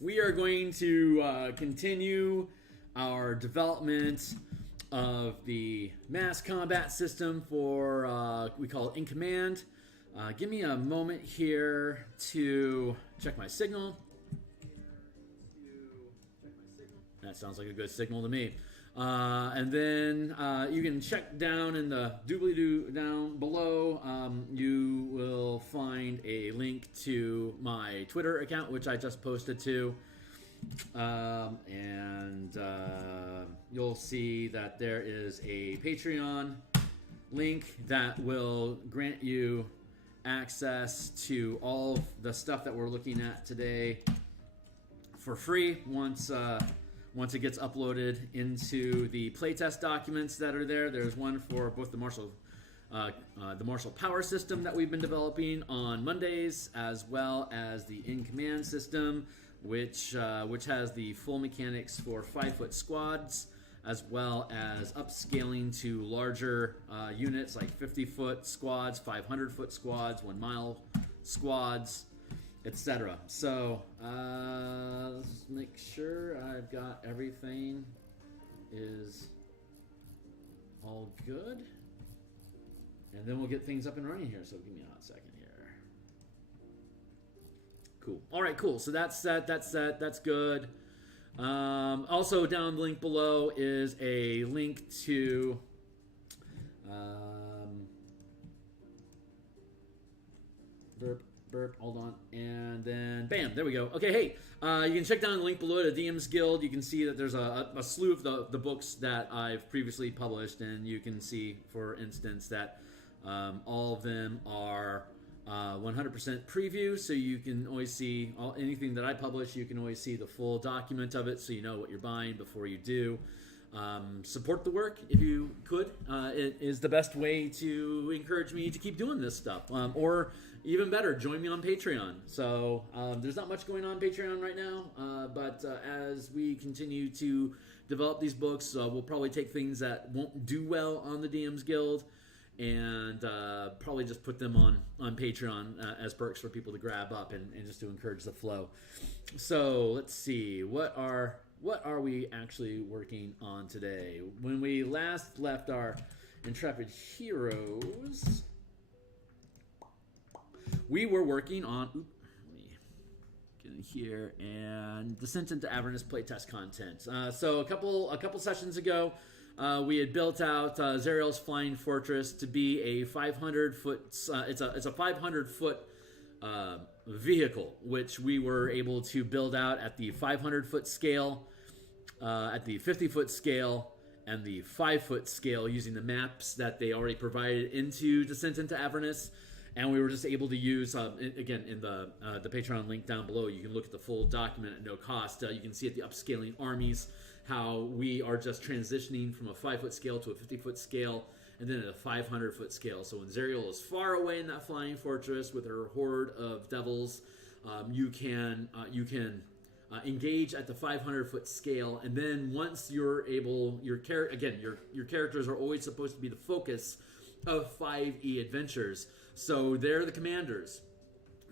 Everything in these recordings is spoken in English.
we are going to continue our development of the mass combat system for, we call it In Command. Give me a moment here to check my signal. That sounds like a good signal to me. And then you can check down in the doobly-doo down below. You will find a link to my Twitter account, which I just posted to. And you'll see that there is a Patreon link that will grant you access to all of the stuff that we're looking at today for free once it gets uploaded into the playtest documents that are there. There's one for both the martial power system that we've been developing on Mondays, as well as the In Command system, which has the full mechanics for 5-foot squads, as well as upscaling to larger units like 50-foot squads, 500-foot squads, 1-mile squads, etc. So let's make sure I've got everything is all good, and then we'll get things up and running here. So give me a hot second here. Cool. All right, cool. So that's set. That's good. Also, down the link below is a link to burp, hold on, and then bam, there we go. Okay, hey, you can check down the link below to DMsGuild. You can see that there's a slew of the books that I've previously published, and you can see, for instance, that all of them are 100% preview, so you can always see anything that I publish. You can always see the full document of it, so you know what you're buying before you do. Support the work if you could. It is the best way to encourage me to keep doing this stuff. Or even better, join me on Patreon. So there's not much going on Patreon right now, but as we continue to develop these books, we'll probably take things that won't do well on the DMsGuild and probably just put them on Patreon as perks for people to grab up and just to encourage the flow. So let's see, what are we actually working on today? When we last left our intrepid heroes, we were working on, let me get in here, and Descent into Avernus playtest content. So a couple sessions ago, we had built out Zariel's Flying Fortress to be a 500-foot. It's a 500-foot vehicle, which we were able to build out at the 500-foot scale, at the 50-foot scale, and the 5-foot scale using the maps that they already provided into Descent into Avernus. And we were just able to use, again, in the Patreon link down below, you can look at the full document at no cost. You can see at the upscaling armies how we are just transitioning from a 5-foot scale to a 50-foot scale, and then at a 500-foot scale. So when Zariel is far away in that flying fortress with her horde of devils, you can engage at the 500-foot scale, and then once you're able, your characters are always supposed to be the focus of 5e adventures. So they're the commanders.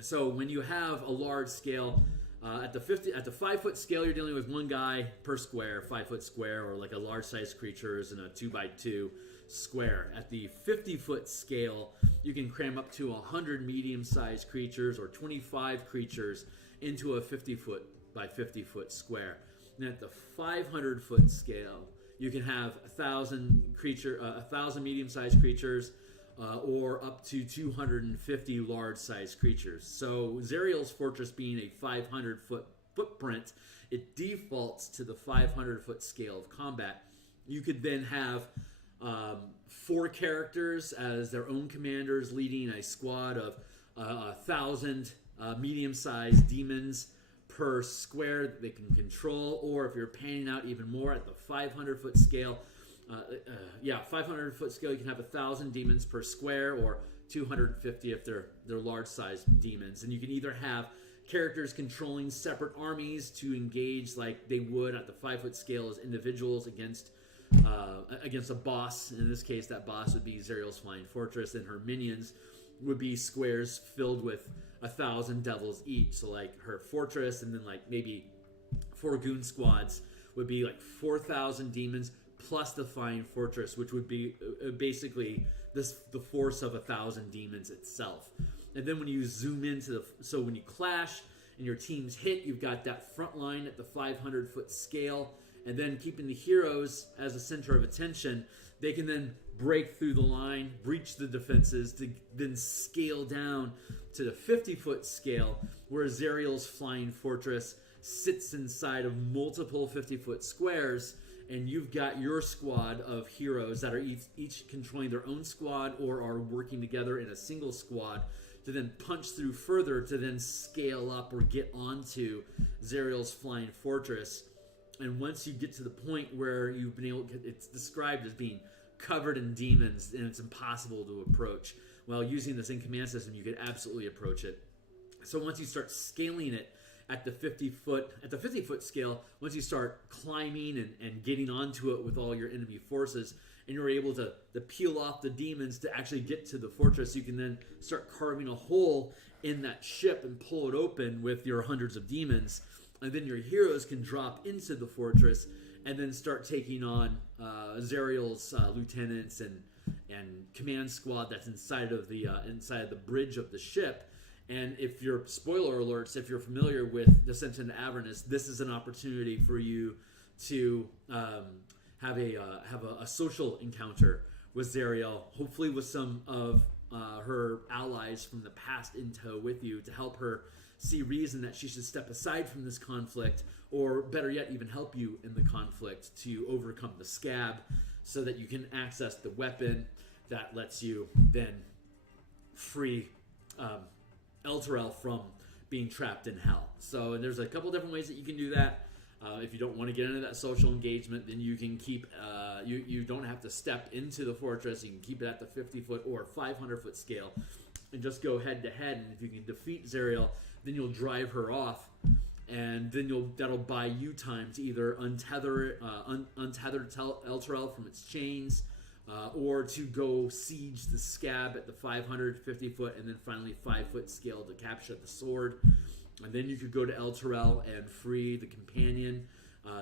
So when you have a large scale, at the 5-foot scale, you're dealing with one guy per square, 5-foot square, or like a large-sized creatures in a 2x2 square. At the 50-foot scale, you can cram up to 100 medium-sized creatures or 25 creatures into a 50-foot by 50-foot square. And at the 500-foot scale, you can have 1,000 medium-sized creatures, or up to 250 large-sized creatures. So Zariel's fortress being a 500-foot footprint, it defaults to the 500-foot scale of combat. You could then have 4 characters as their own commanders leading a squad of 1,000 medium-sized demons per square that they can control, or if you're panning out even more at the 500-foot scale, 500-foot scale, you can have 1,000 demons per square, or 250 if they're large-sized demons. And you can either have characters controlling separate armies to engage like they would at the 5-foot scale as individuals against a boss. In this case, that boss would be Zariel's Flying Fortress, and her minions would be squares filled with 1,000 devils each. So like her fortress, and then like maybe 4 goon squads would be like 4,000 demons plus the Flying Fortress, which would be basically the force of 1,000 demons itself. And then when you zoom into so when you clash and your teams hit, you've got that front line at the 500-foot scale, and then keeping the heroes as a center of attention, they can then break through the line, breach the defenses, to then scale down to the 50-foot scale, where Zariel's Flying Fortress sits inside of multiple 50-foot squares, and you've got your squad of heroes that are each controlling their own squad or are working together in a single squad to then punch through further to then scale up or get onto Zariel's Flying Fortress. And once you get to the point where you've been able, it's described as being covered in demons and it's impossible to approach. Well, using this in command system, you could absolutely approach it. So once you start scaling it at the 50-foot scale, once you start climbing and getting onto it with all your enemy forces, and you're able to peel off the demons to actually get to the fortress, you can then start carving a hole in that ship and pull it open with your hundreds of demons. And then your heroes can drop into the fortress and then start taking on Zariel's lieutenants and command squad that's inside of the bridge of the ship. And if you're, spoiler alerts, if you're familiar with Descent into Avernus, this is an opportunity for you to have a social encounter with Zariel, hopefully with some of her allies from the past in tow with you, to help her see reason that she should step aside from this conflict, or better yet, even help you in the conflict to overcome the scab, so that you can access the weapon that lets you then free Elturel from being trapped in hell. So, and there's a couple different ways that you can do that. If you don't want to get into that social engagement, then you can keep, you don't have to step into the fortress. You can keep it at the 50-foot or 500-foot scale and just go head to head. And if you can defeat Zariel, then you'll drive her off, and then that'll buy you time to either untether Elturel from its chains, or to go siege the scab at the 550-foot and then finally 5-foot scale to capture the sword. And then you could go to Elturel and free the companion,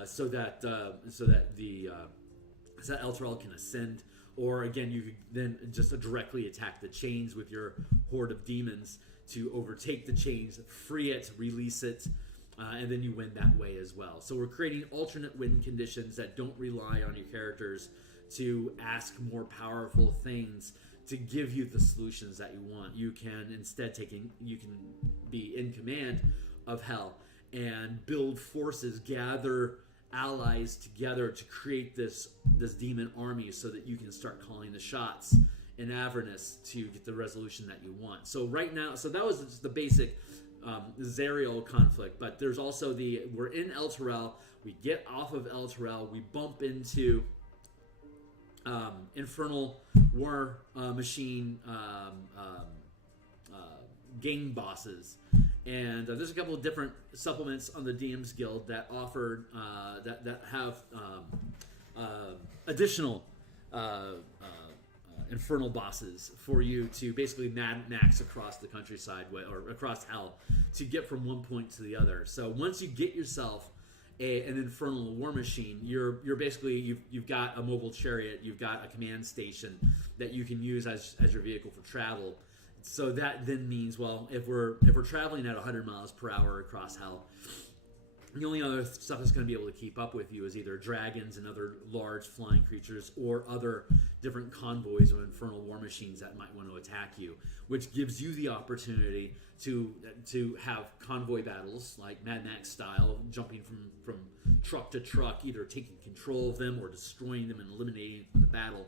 so that Elturel can ascend. Or again, you could then just directly attack the chains with your horde of demons to overtake the chains, free it, release it, and then you win that way as well. So we're creating alternate win conditions that don't rely on your characters to ask more powerful things to give you the solutions that you want. You can instead you can be in command of hell and build forces, gather allies together to create this demon army, so that you can start calling the shots in Avernus to get the resolution that you want. So right now, so that was just the basic Zariel conflict, but there's also we're in Elturel, we get off of Elturel, we bump into Infernal War Machine game bosses, and there's a couple of different supplements on the DMsGuild that offer that have additional infernal bosses for you to basically Mad Max across the countryside, or across hell, to get from one point to the other. So once you get yourself an infernal war machine, you're basically you've got a mobile chariot, you've got a command station that you can use as your vehicle for travel. So that then means, well, if we're traveling at 100 miles per hour across hell, the only other stuff that's going to be able to keep up with you is either dragons and other large flying creatures, or other different convoys of infernal war machines that might want to attack you, which gives you the opportunity to have convoy battles like Mad Max style, jumping from truck to truck, either taking control of them or destroying them and eliminating from the battle.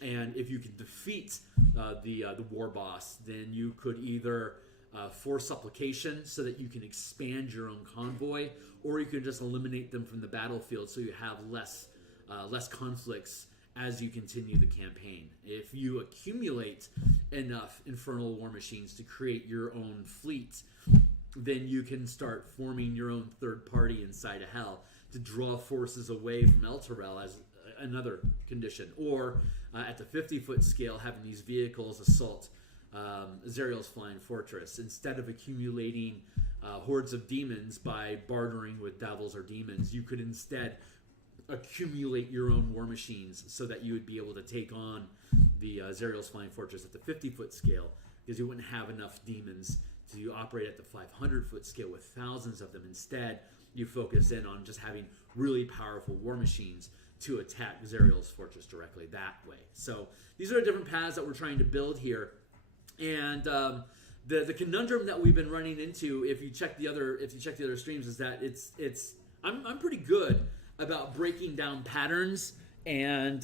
And if you can defeat the war boss, then you could either force supplication so that you can expand your own convoy, or you can just eliminate them from the battlefield so you have less conflicts as you continue the campaign. If you accumulate enough infernal war machines to create your own fleet, then you can start forming your own third party inside of hell to draw forces away from Elturel as another condition. Or at the 50-foot scale, having these vehicles assault Zariel's Flying Fortress. Instead of accumulating hordes of demons by bartering with devils or demons. You could instead accumulate your own war machines so that you would be able to take on the Zariel's Flying Fortress at the 50-foot scale, because you wouldn't have enough demons to operate at the 500-foot scale with thousands of them. Instead, you focus in on just having really powerful war machines to attack Zariel's Fortress directly that way. So these are different paths that we're trying to build here. And the conundrum that we've been running into, if you check the other streams, is that I'm pretty good about breaking down patterns and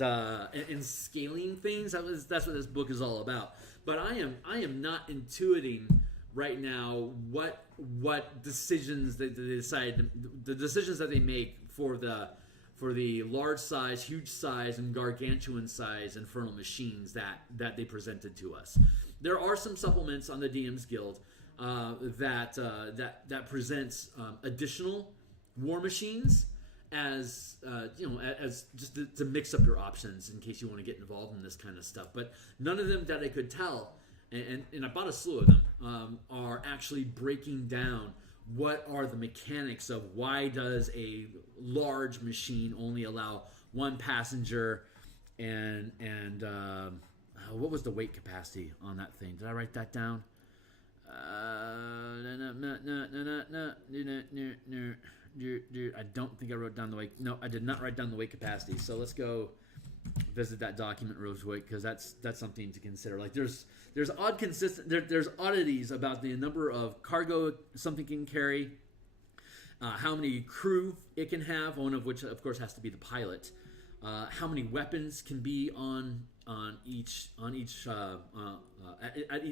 scaling things. That's what this book is all about. But I am not intuiting right now what decisions they decide, the decisions that they make for the large size, huge size, and gargantuan size Infernal Machines that they presented to us. There are some supplements on the DMsGuild that presents additional war machines as as just to mix up your options in case you want to get involved in this kind of stuff. But none of them that I could tell, and I bought a slew of them, are actually breaking down what are the mechanics of why does a large machine only allow one passenger, and what was the weight capacity on that thing? Did I write that down? I don't think I wrote down the weight. No, I did not write down the weight capacity. So let's go visit that document real quick, because that's something to consider. Like there's there's oddities about the number of cargo something can carry, how many crew it can have, one of which of course has to be the pilot, how many weapons can be at each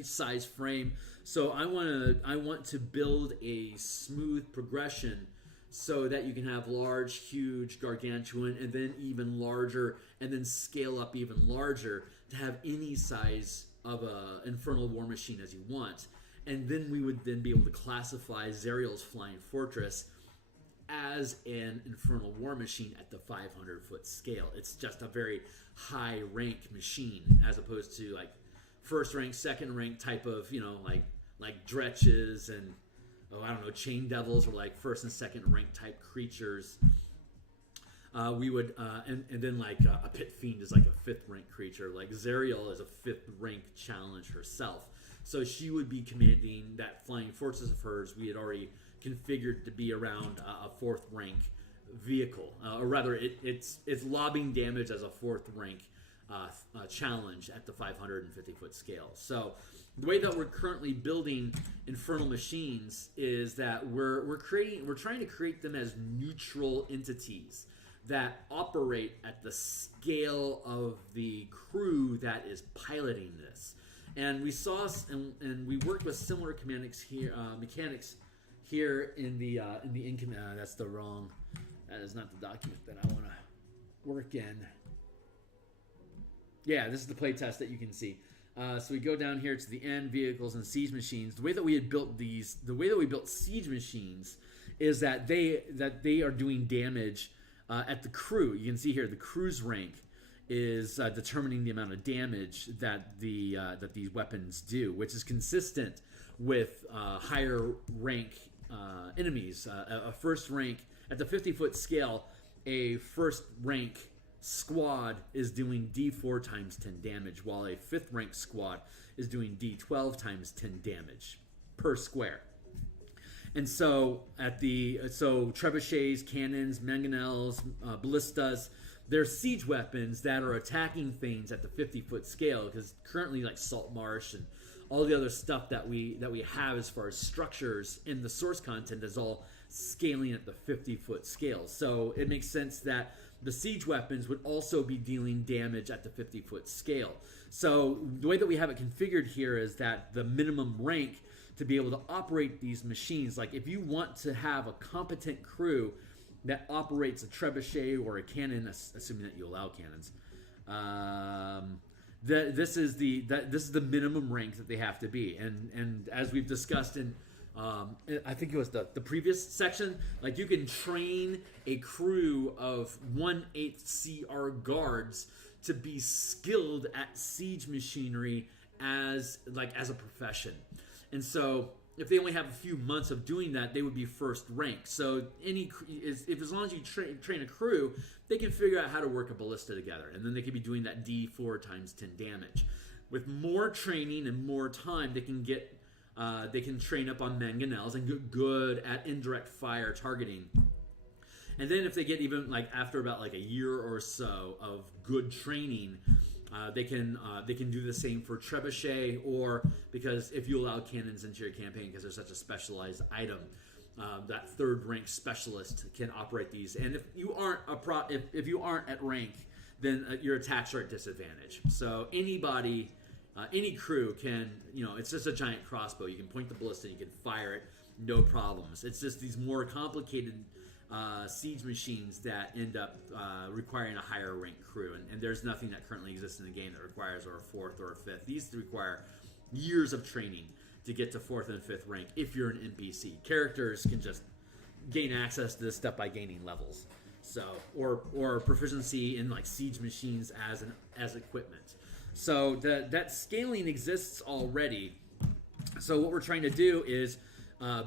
size frame. So I want to build a smooth progression so that you can have large, huge, gargantuan, and then even larger, and then scale up even larger to have any size of a infernal war machine as you want. And then we would then be able to classify Zariel's Flying Fortress as an infernal war machine at the 500-foot scale. It's just a very high rank machine, as opposed to like first rank, second rank type of, like dretches and chain devils, or like first and second rank type creatures. We would and then like a pit fiend is like a 5th rank creature. Like Zariel is a 5th rank challenge herself, so she would be commanding that flying fortress of hers. We had already configured to be around a 4th rank vehicle, or rather it's lobbing damage as a 4th rank challenge at the 550-foot scale. So the way that we're currently building Infernal Machines is that we're trying to create them as neutral entities that operate at the scale of the crew that is piloting this. And we saw and we worked with similar mechanics here in the that's the wrong. That is not the document that I want to work in. Yeah, this is the playtest that you can see. So we go down here to the end, vehicles and siege machines. The way that we built siege machines is that they are doing damage at the crew. You can see here the crew's rank is determining the amount of damage that these weapons do, which is consistent with higher rank enemies. A first rank at the 50-foot scale, a first rank squad is doing D4 times 10 damage, while a 5th rank squad is doing D12 times 10 damage per square. And so trebuchets, cannons, mangonels, ballistas, they're siege weapons that are attacking things at the 50-foot scale, because currently like Salt Marsh and all the other stuff that we have as far as structures in the source content is all scaling at the 50-foot scale. So it makes sense that the siege weapons would also be dealing damage at the 50-foot scale. So the way that we have it configured here is that the minimum rank to be able to operate these machines, like if you want to have a competent crew that operates a trebuchet or a cannon, assuming that you allow cannons, this is the minimum rank that they have to be. And as we've discussed in I think it was the previous section, like you can train a crew of 1/8 CR guards to be skilled at siege machinery as a profession. And so if they only have a few months of doing that, they would be first rank. So as long as you train a crew, they can figure out how to work a ballista together, and then they could be doing that D4 times 10 damage. With more training and more time, they can train up on mangonels and get good at indirect fire targeting. And then if they get even like after about like a year or so of good training, they can do the same for trebuchet, or because if you allow cannons into your campaign, because they're such a specialized item, that third rank specialist can operate these. And if you aren't if you aren't at rank, then your attacks are at disadvantage. So anybody, any crew can, it's just a giant crossbow. You can point the ballista, you can fire it, no problems. It's just these more complicated siege machines that end up requiring a higher rank crew, and there's nothing that currently exists in the game that requires a 4th or a 5th. These require years of training to get to 4th and 5th rank if you're an NPC. Characters can just gain access to this stuff by gaining levels, so or proficiency in like siege machines as equipment. So that scaling exists already. So what we're trying to do is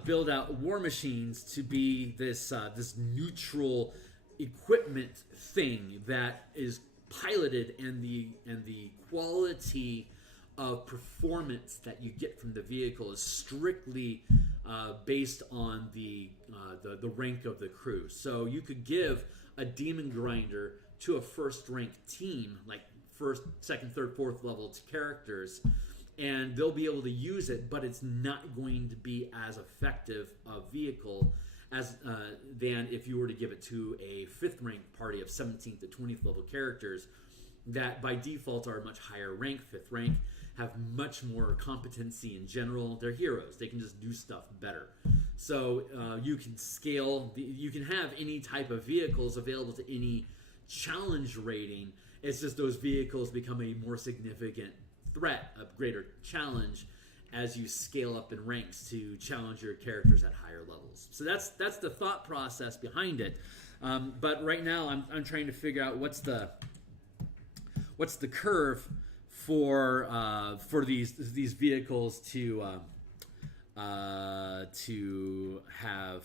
build out war machines to be this neutral equipment thing that is piloted, and the quality of performance that you get from the vehicle is strictly based on the rank of the crew. So you could give a demon grinder to a first rank team, like first, second, third, fourth level characters, and they'll be able to use it, but it's not going to be as effective a vehicle as than if you were to give it to a 5th rank party of 17th to 20th level characters that by default are much higher rank, 5th rank, have much more competency in general. They're heroes. They can just do stuff better. So you can scale, you can have any type of vehicles available to any challenge rating. It's just those vehicles become a more significant threat, a greater challenge as you scale up in ranks to challenge your characters at higher levels. So that's the thought process behind it. But right now I'm trying to figure out what's the curve for these vehicles to have.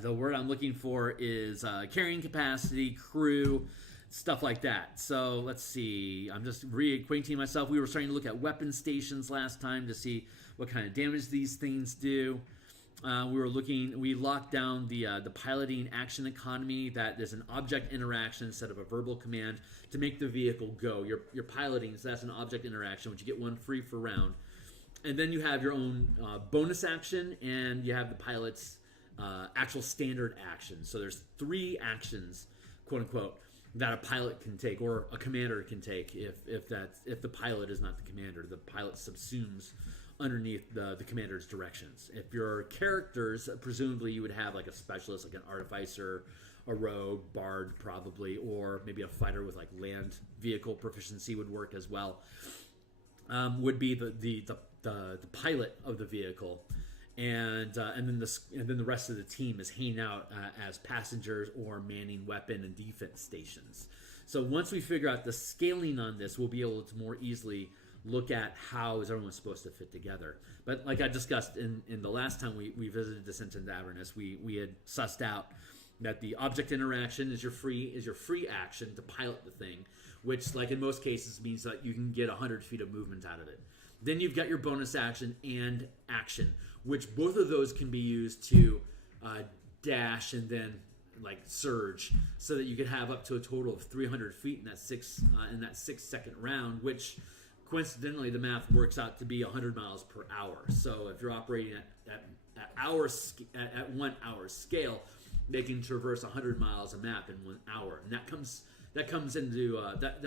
The word I'm looking for is carrying capacity, crew, stuff like that. So let's see. I'm just reacquainting myself. We were starting to look at weapon stations last time to see what kind of damage these things do. We locked down the piloting action economy, that there's an object interaction instead of a verbal command to make the vehicle go. You're piloting, so that's an object interaction, which you get one free for round. And then you have your own bonus action, and you have the pilot's actual standard action. So there's 3 actions, quote unquote, that a pilot can take, or a commander can take if the pilot is not the commander. The pilot subsumes underneath the commander's directions. If your characters, presumably you would have like a specialist, like an artificer, a rogue, bard probably, or maybe a fighter with like land vehicle proficiency would work as well. Would be the pilot of the vehicle, and then the rest of the team is hanging out as passengers or manning weapon and defense stations. So once we figure out the scaling on this, we'll be able to more easily look at how is everyone supposed to fit together. But like I discussed in the last time we visited Descent into Avernus, we had sussed out that the object interaction is your free action to pilot the thing, which like in most cases means that you can get 100 feet of movement out of it. Then you've got your bonus action and action, which both of those can be used to dash and then like surge, so that you could have up to a total of 300 feet in that 6 second round, which coincidentally the math works out to be 100 miles per hour. So if you're operating at 1 hour scale, they can traverse 100 miles a map in 1 hour, and that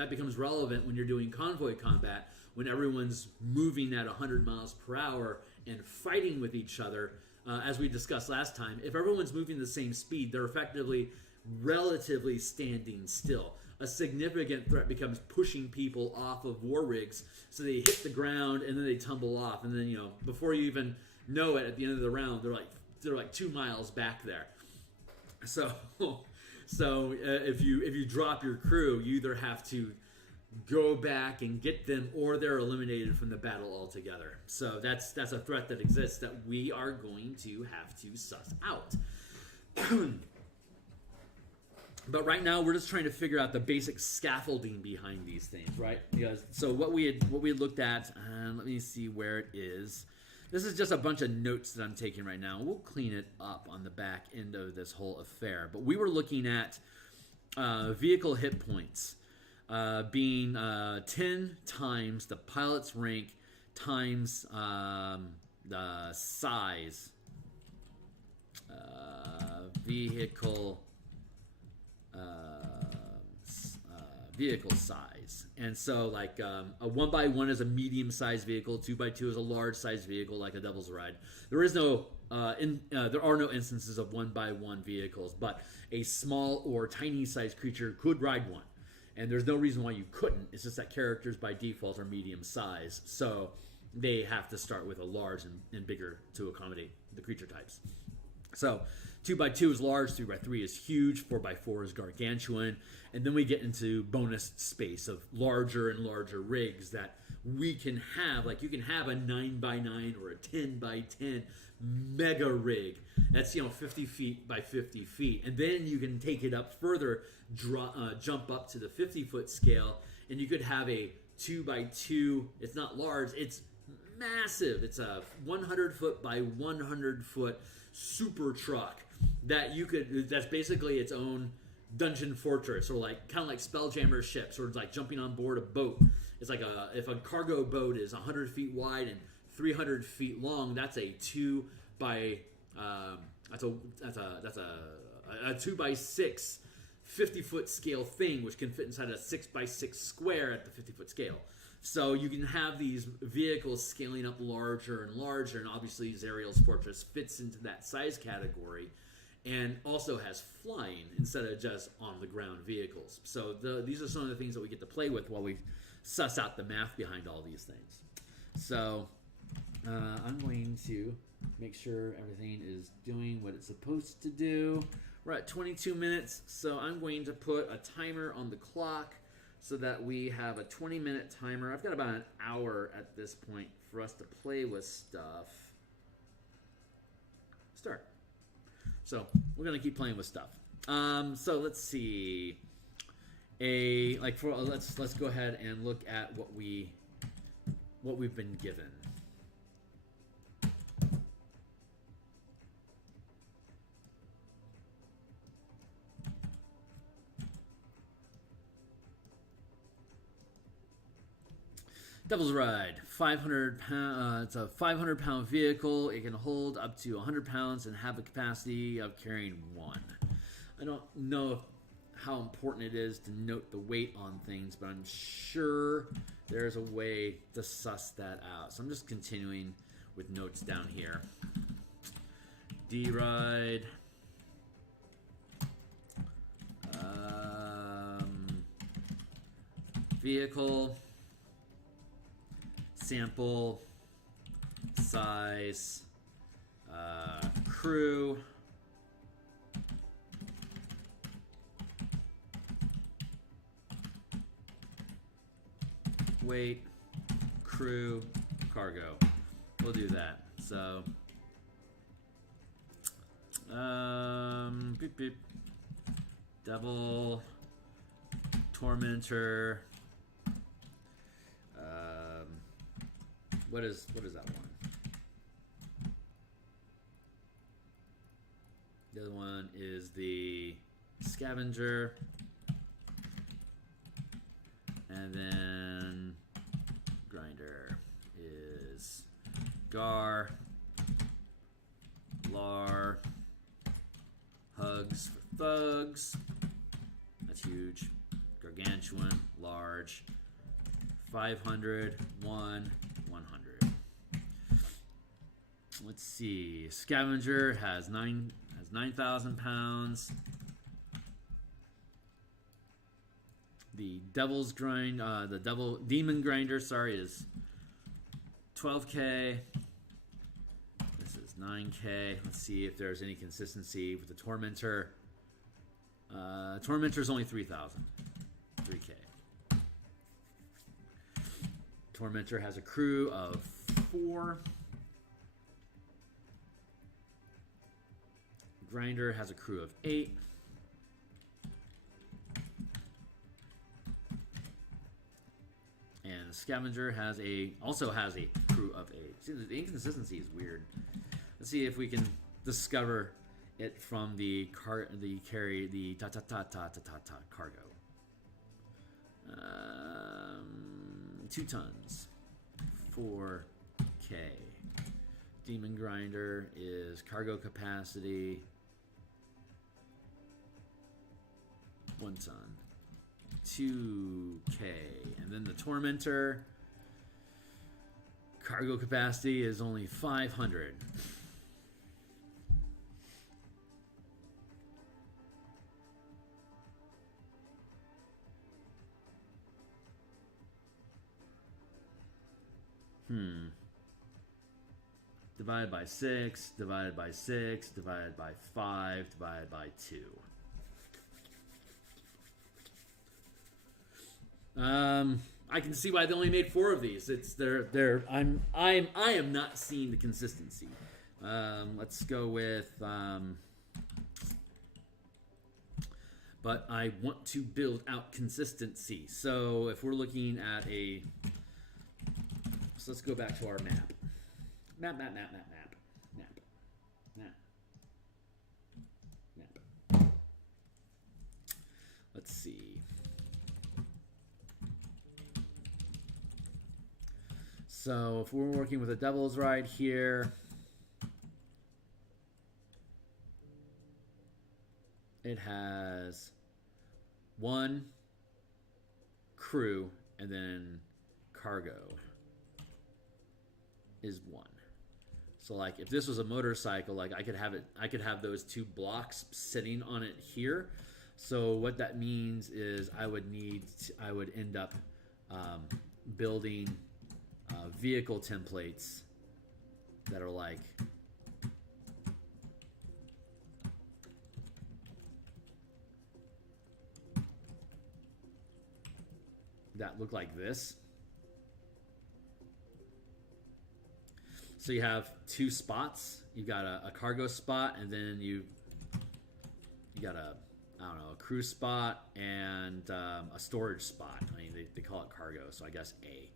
becomes relevant when you're doing convoy combat, when everyone's moving at 100 miles per hour and fighting with each other. As we discussed last time, if everyone's moving the same speed, they're effectively relatively standing still. A significant threat becomes pushing people off of war rigs, so they hit the ground and then they tumble off, and then before you even know it, at the end of the round, they're like 2 miles back there. So if you drop your crew, you either have to go back and get them, or they're eliminated from the battle altogether. So that's a threat that exists that we are going to have to suss out. But right now we're just trying to figure out the basic scaffolding behind these things, right? Because so what we had looked at, and let me see where it is. This is just a bunch of notes that I'm taking right now. We'll clean it up on the back end of this whole affair. But we were looking at vehicle hit points being 10 times the pilot's rank times the size. Vehicle size. And so like a 1x1 is a medium-sized vehicle, 2x2 is a large-sized vehicle like a Devil's Ride. There is no there are no instances of 1x1 vehicles, but a small or tiny-sized creature could ride one. And there's no reason why you couldn't. It's just that characters by default are medium-sized, so they have to start with a large and bigger to accommodate the creature types. So 2x2 is large, 3x3 is huge, 4x4 is gargantuan, and then we get into bonus space of larger and larger rigs that we can have. Like you can have a 9x9 or a 10x10 mega rig that's 50 feet by 50 feet, and then you can take it up further, jump up to the 50-foot scale, and you could have a 2x2. It's not large, it's massive. It's a 100-foot by 100-foot super truck that you could. That's basically its own dungeon fortress, or like kind of like Spelljammer ships, or it's like jumping on board a boat. It's like if a cargo boat is 100 feet wide and 300 feet long, that's a 2 by that's a 2 by 6 50-foot scale thing, which can fit inside a 6 by 6 square at the 50-foot scale. So you can have these vehicles scaling up larger and larger, and obviously Zariel's Fortress fits into that size category, and also has flying instead of just on-the-ground vehicles. So these are some of the things that we get to play with while we suss out the math behind all these things. So I'm going to make sure everything is doing what it's supposed to do. We're at 22 minutes, so I'm going to put a timer on the clock so that we have a 20-minute timer. I've got about an hour at this point for us to play with stuff. Start. So we're gonna keep playing with stuff. So let's see. Let's go ahead and look at what we've been given. Devil's Ride, 500 pound. It's a 500-pound vehicle. It can hold up to 100 pounds and have the capacity of carrying one. I don't know how important it is to note the weight on things, but I'm sure there's a way to suss that out. So I'm just continuing with notes down here. D-Ride. Vehicle. Sample, size, crew, weight, crew, cargo. We'll do that. So, beep beep, Devil, Tormentor. What is that one? The other one is the Scavenger. And then Grinder is Gar, Lar, Hugs for Thugs. That's huge. Gargantuan, large. 500, 100. Let's see. Scavenger has 9,000 pounds. The Demon Grinder, is 12K. This is 9K. Let's see if there's any consistency with the Tormentor. Tormentor's only 3,000. 3K. Tormentor has a crew of 4. Grinder has a crew of 8. And the Scavenger also has a crew of 8. See, the inconsistency is weird. Let's see if we can discover it from the cargo. 2 tons, 4K. Demon Grinder is cargo capacity 1 ton, 2K, and then the Tormentor cargo capacity is only 500. Divided by 6, divided by 6, divided by 5, divided by 2. I can see why they only made 4 of these. It's I am not seeing the consistency. Let's go with but I want to build out consistency. So if we're looking at so let's go back to our map. Map. Let's see. So if we're working with a Devil's Ride here, it has 1 crew and then cargo is 1. So like if this was a motorcycle, like I could have those 2 blocks sitting on it here. So what that means is I would end up building vehicle templates that are like that look like this. So you have 2 spots. You got a cargo spot, and then you got a crew spot and a storage spot. I mean, they call it cargo, so I guess A.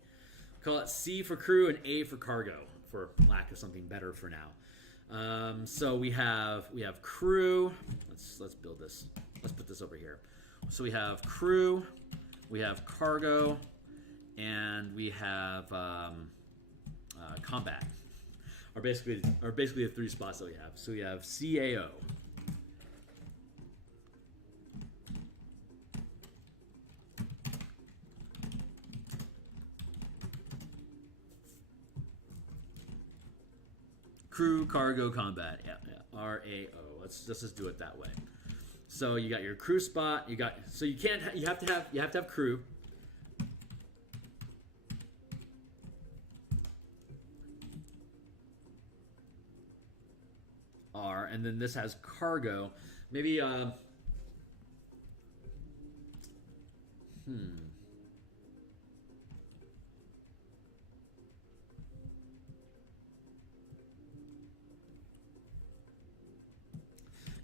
Call it C for crew and A for cargo, for lack of something better for now. So we have crew. Let's build this. Let's put this over here. So we have crew, we have cargo, and we have combat. Are basically the 3 spots that we have. So we have CAO. Crew, cargo, combat. Yeah. RAO. Let's just do it that way. So you got your crew spot. You have to have crew. R, and then this has cargo. Maybe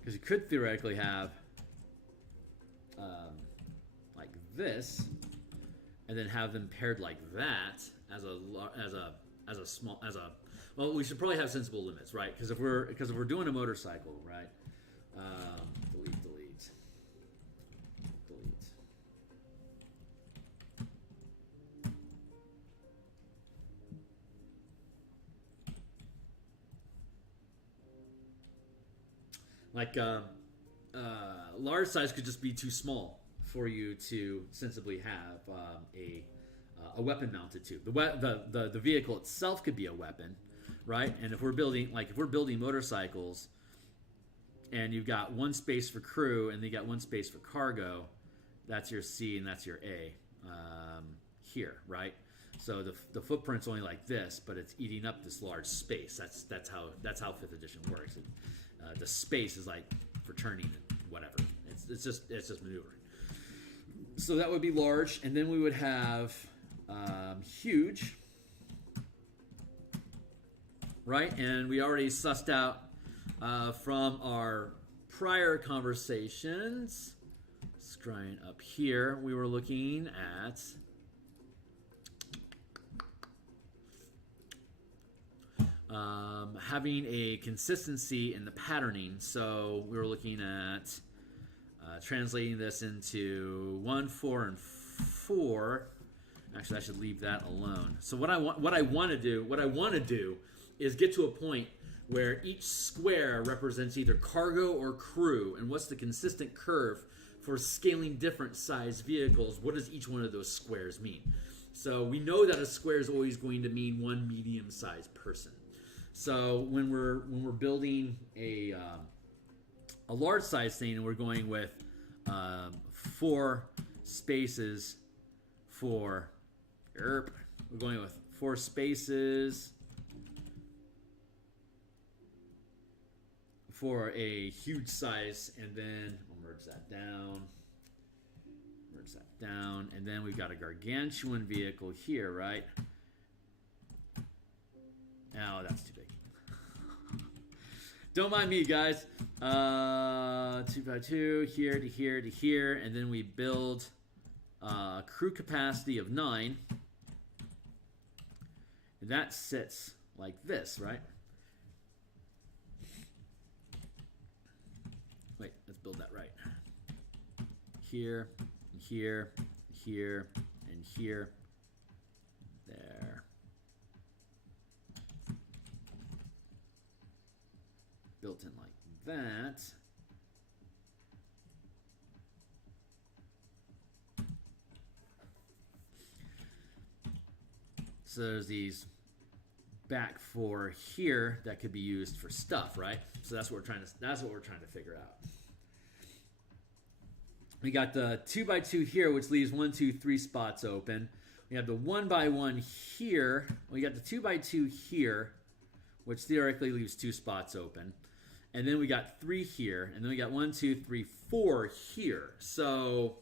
because you could theoretically have like this, and then have them paired like that as a small. Well, we should probably have sensible limits, right? Because if we're doing a motorcycle, right? Delete. Like large size could just be too small for you to sensibly have a weapon mounted to. The vehicle itself could be a weapon, right? And if we're building motorcycles, and you've got 1 space for crew and you got 1 space for cargo, that's your C and that's your A here, right? So the footprint's only like this, but it's eating up this large space. That's how 5th edition works. The space is like for turning and whatever. It's just maneuvering. So that would be large, and then we would have huge, right? And we already sussed out from our prior conversations, scrying up here, we were looking at having a consistency in the patterning. So we were looking at translating this into 1, 4, and 4. Actually, I should leave that alone. So what I want to do is get to a point where each square represents either cargo or crew, and what's the consistent curve for scaling different size vehicles? What does each one of those squares mean? So we know that a square is always going to mean one medium-sized person. So when we're building a large size thing, and we're going with 4 spaces for we're going with 4 spaces for a huge size, and then we'll merge that down, and then we've got a gargantuan vehicle here, right? Oh, that's too big. Don't mind me, guys. 2 by 2, here to here to here, and then we build crew capacity of 9. And that sits like this, right? Wait, let's build that right. Here, and here, and here, and here. There. Built in like that. So there's these back 4 here that could be used for stuff, right? So that's what we're trying to figure out. We got the 2 by 2 here, which leaves 1, 2, 3 spots open. We have the 1 by 1 here. We got the 2 by 2 here, which theoretically leaves 2 spots open. And then we got 3 here, and then we got 1, 2, 3, 4 here. So,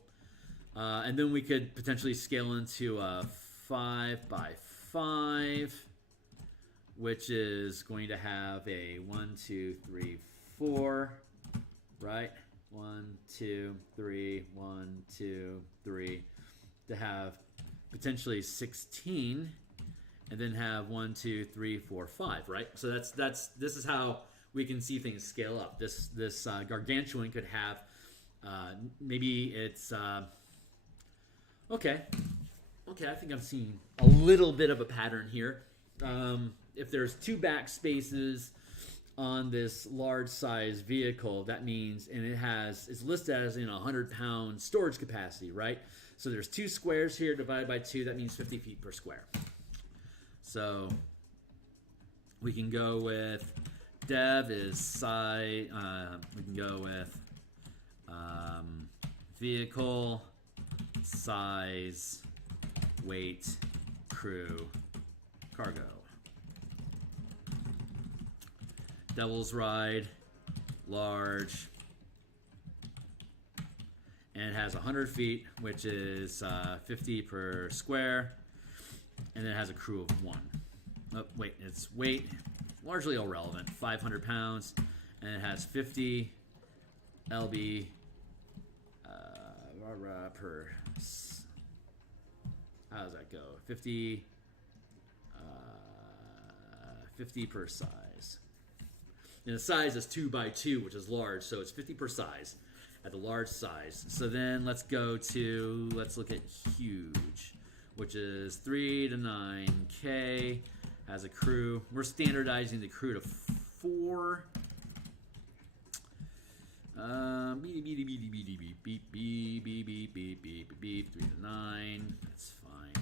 and then we could potentially scale into a 5 by 5, which is going to have a 1, 2, 3, 4, right? 1, 2, 3, 1, 2, 3, to have potentially 16, and then have 1, 2, 3, 4, 5, right? So this is how we can see things scale up. This gargantuan could have maybe it's okay. I think I'm seeing a little bit of a pattern here. If there's 2 back spaces on this large size vehicle, that means, and it's listed as in 100-pound storage capacity, right? So there's 2 squares here divided by 2. That means 50 feet per square. So we can go with dev is size. We can go with vehicle size, weight, crew, cargo. Devil's Ride, large, and it has 100 feet, which is 50 per square, and it has a crew of 1. Oh, wait, its weight, largely irrelevant, 500 pounds, and it has 50 lb per. How does that go? 50 per size. And the size is 2 by 2, which is large, so it's 50 per size at the large size. So then let's look at huge, which is 3 to 9K, has a crew. We're standardizing the crew to 4. 3 to 9, that's fine.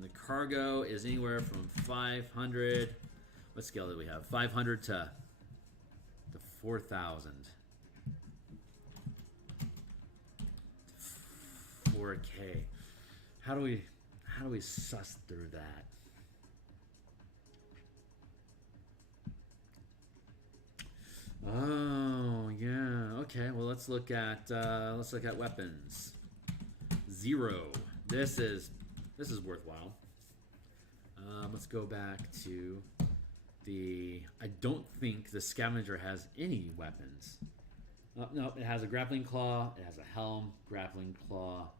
The cargo is anywhere from 500, what scale do we have? 500 to 4,000. 4K. How do we suss through that? Oh yeah. Okay. Well, let's look at weapons. 0. This is This is worthwhile. Let's go back to the... I don't think the scavenger has any weapons. No, it has a grappling claw. It has a helm, grappling claw.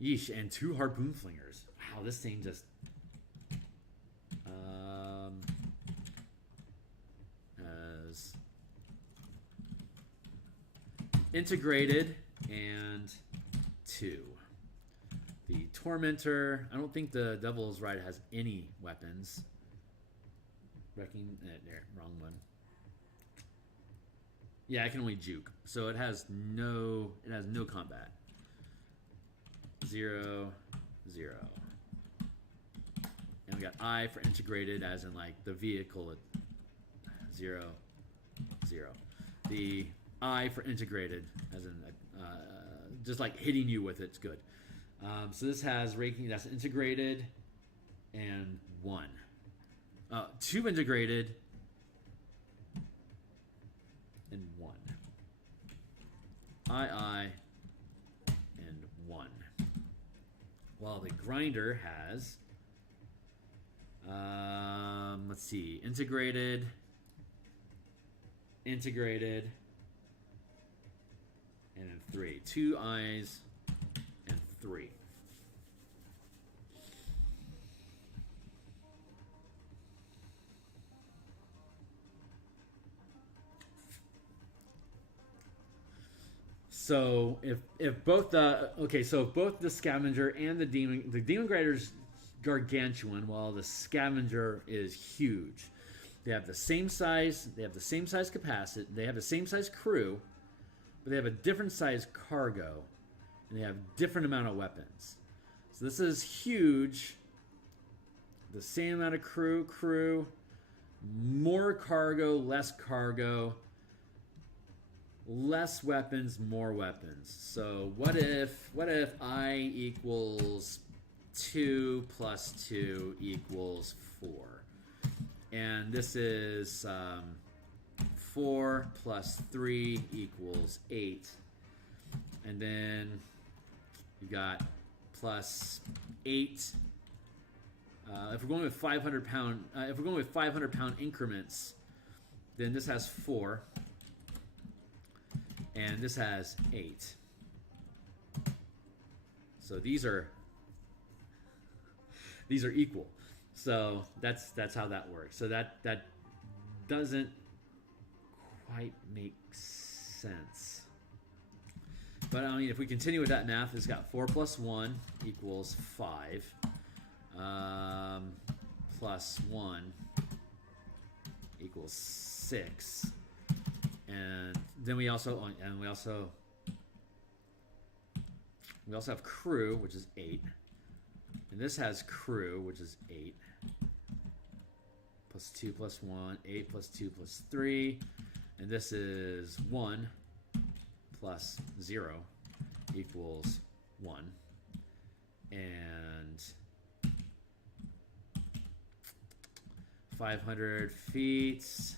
Yeesh, and 2 harpoon flingers. Wow, this thing just... has integrated and 2. The Tormentor, I don't think the Devil's Ride has any weapons. Wrecking, there, wrong one. Yeah, I can only juke, so it has no combat. 0, 0. And we got I for integrated, as in like the vehicle. 0, 0. The I for integrated, as in just like hitting you with it's good. So this has ranking that's integrated and 1. 2 integrated and 1. I and 1. While the grinder has let's see, integrated, and then 3. 2 eyes and 3. So if both the both the scavenger and the demon grinder's gargantuan, while the scavenger is huge. They have the same size. They have the same size capacity. They have the same size crew, but they have a different size cargo, and they have different amount of weapons. So this is huge. The same amount of crew, more cargo, less cargo. Less weapons, more weapons. So what if I equals 2 plus 2 equals 4? And this is 4 plus 3 equals 8. And then you got plus 8. If we're going with 500-pound increments, then this has 4. And this has 8. So these are equal. So that's how that works. So that doesn't quite make sense. But I mean, if we continue with that math, it's got 4 plus 1 equals 5. Plus 1 equals 6. And then we also have crew, which is 8. And this has crew, which is 8. Plus 2 plus 1, 8 plus 2 plus 3. And this is 1 plus 0 equals 1. And 500 feet.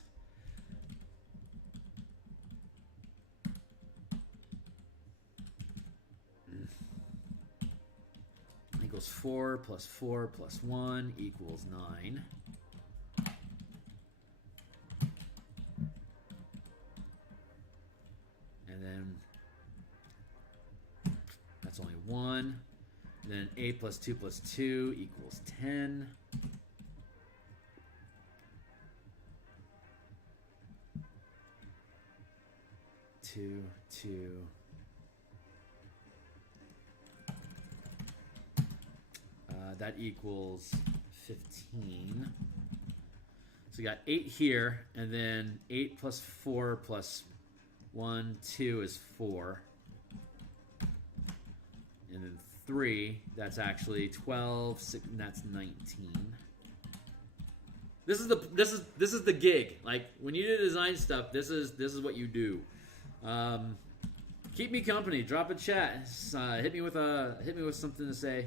Equals 4 plus 4 plus 1 equals 9. And then that's only 1. And then 8 plus 2 plus 2 equals 10. Two. That equals 15. So we got 8 here, and then 8 plus 4 plus 1, 2 is 4. And then 3, that's actually 12, 6, and that's 19. This is the gig. Like when you do design stuff, this is what you do. Keep me company. Drop a chat. Hit me with something to say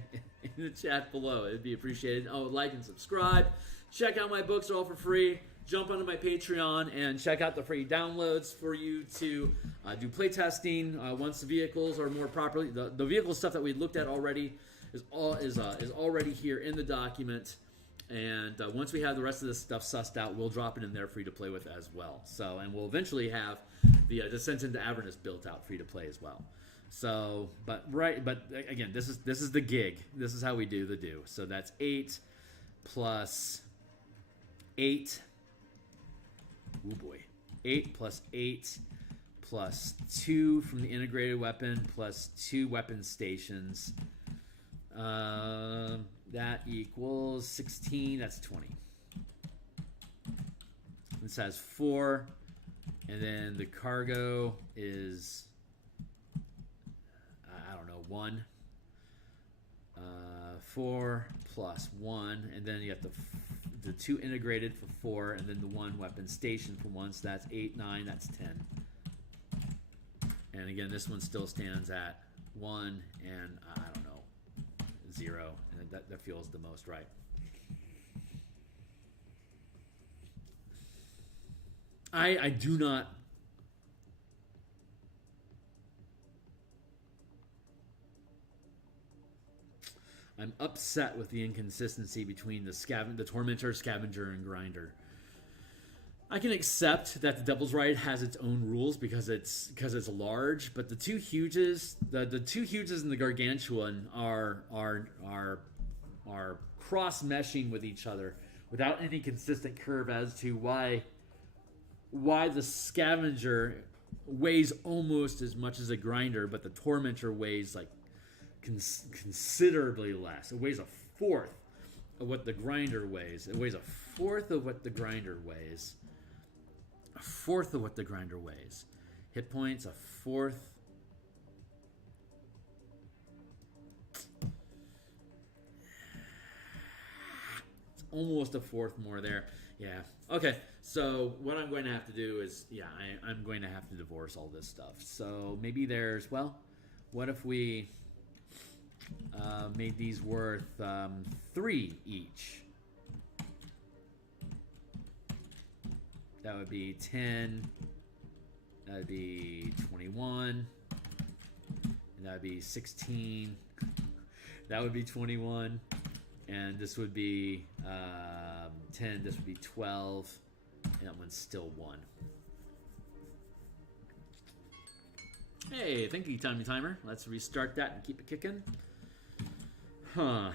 in the chat below. It'd be appreciated. Oh, like and subscribe. Check out my books; they're all for free. Jump onto my Patreon and check out the free downloads for you to do playtesting once the vehicles are more properly. The vehicle stuff that we looked at already is already here in the document. And once we have the rest of this stuff sussed out, we'll drop it in there for you to play with as well. So, and we'll eventually have the Descent into Avernus built out for you to play as well. So, but again, this is the gig. This is how we do the do. So that's 8 plus 8. Oh boy, 8 plus 8 plus 2 from the integrated weapon plus 2 weapon stations. That equals 16. That's 20. This has 4, and then the cargo is 1. 4 plus 1, and then you have the 2 integrated for 4, and then the 1 weapon station for 1. So that's 8, 9. That's 10. And again, this one still stands at 1, and 0, and that feels the most right. I do not. I'm upset with the inconsistency between the Tormentor, Scavenger, and Grinder. I can accept that the Devil's Rite has its own rules because it's large, but the two huges, the 2 huges and the Gargantuan are cross meshing with each other without any consistent curve as to why the Scavenger weighs almost as much as a Grinder, but the Tormentor weighs like considerably less. It weighs a fourth of what the Grinder weighs. It weighs a fourth of what the Grinder weighs. A fourth of what the Grinder weighs. Hit points, a fourth. It's almost a fourth more there. Yeah. Okay. So what I'm going to have to do is, I'm going to have to divorce all this stuff. So maybe there's, what if we made these worth 3 each? That would be 10. That would be 21. And that would be 16. That would be 21. And this would be 10. This would be 12. And that one's still 1. Hey, thank you, Timey Timer. Let's restart that and keep it kicking. Huh.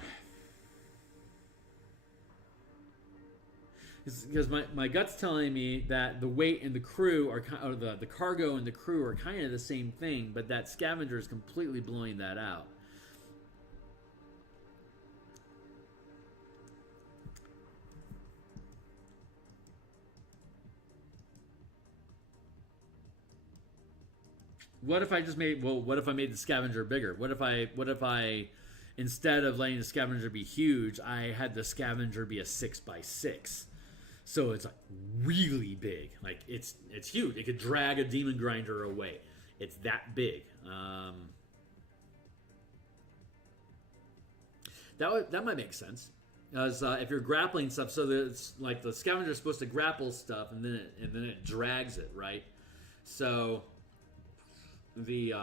Because my gut's telling me that the weight and the crew are or the cargo and the crew are kind of the same thing, but that Scavenger is completely blowing that out. What if I just made what if I made the Scavenger bigger? What if I instead of letting the Scavenger be huge, I had the Scavenger be a 6x6? So it's like really big. Like it's huge. It could drag a Demon Grinder away. It's that big. That might make sense. Because if you're grappling stuff, so that it's like the Scavenger is supposed to grapple stuff, and then it drags it, right? So the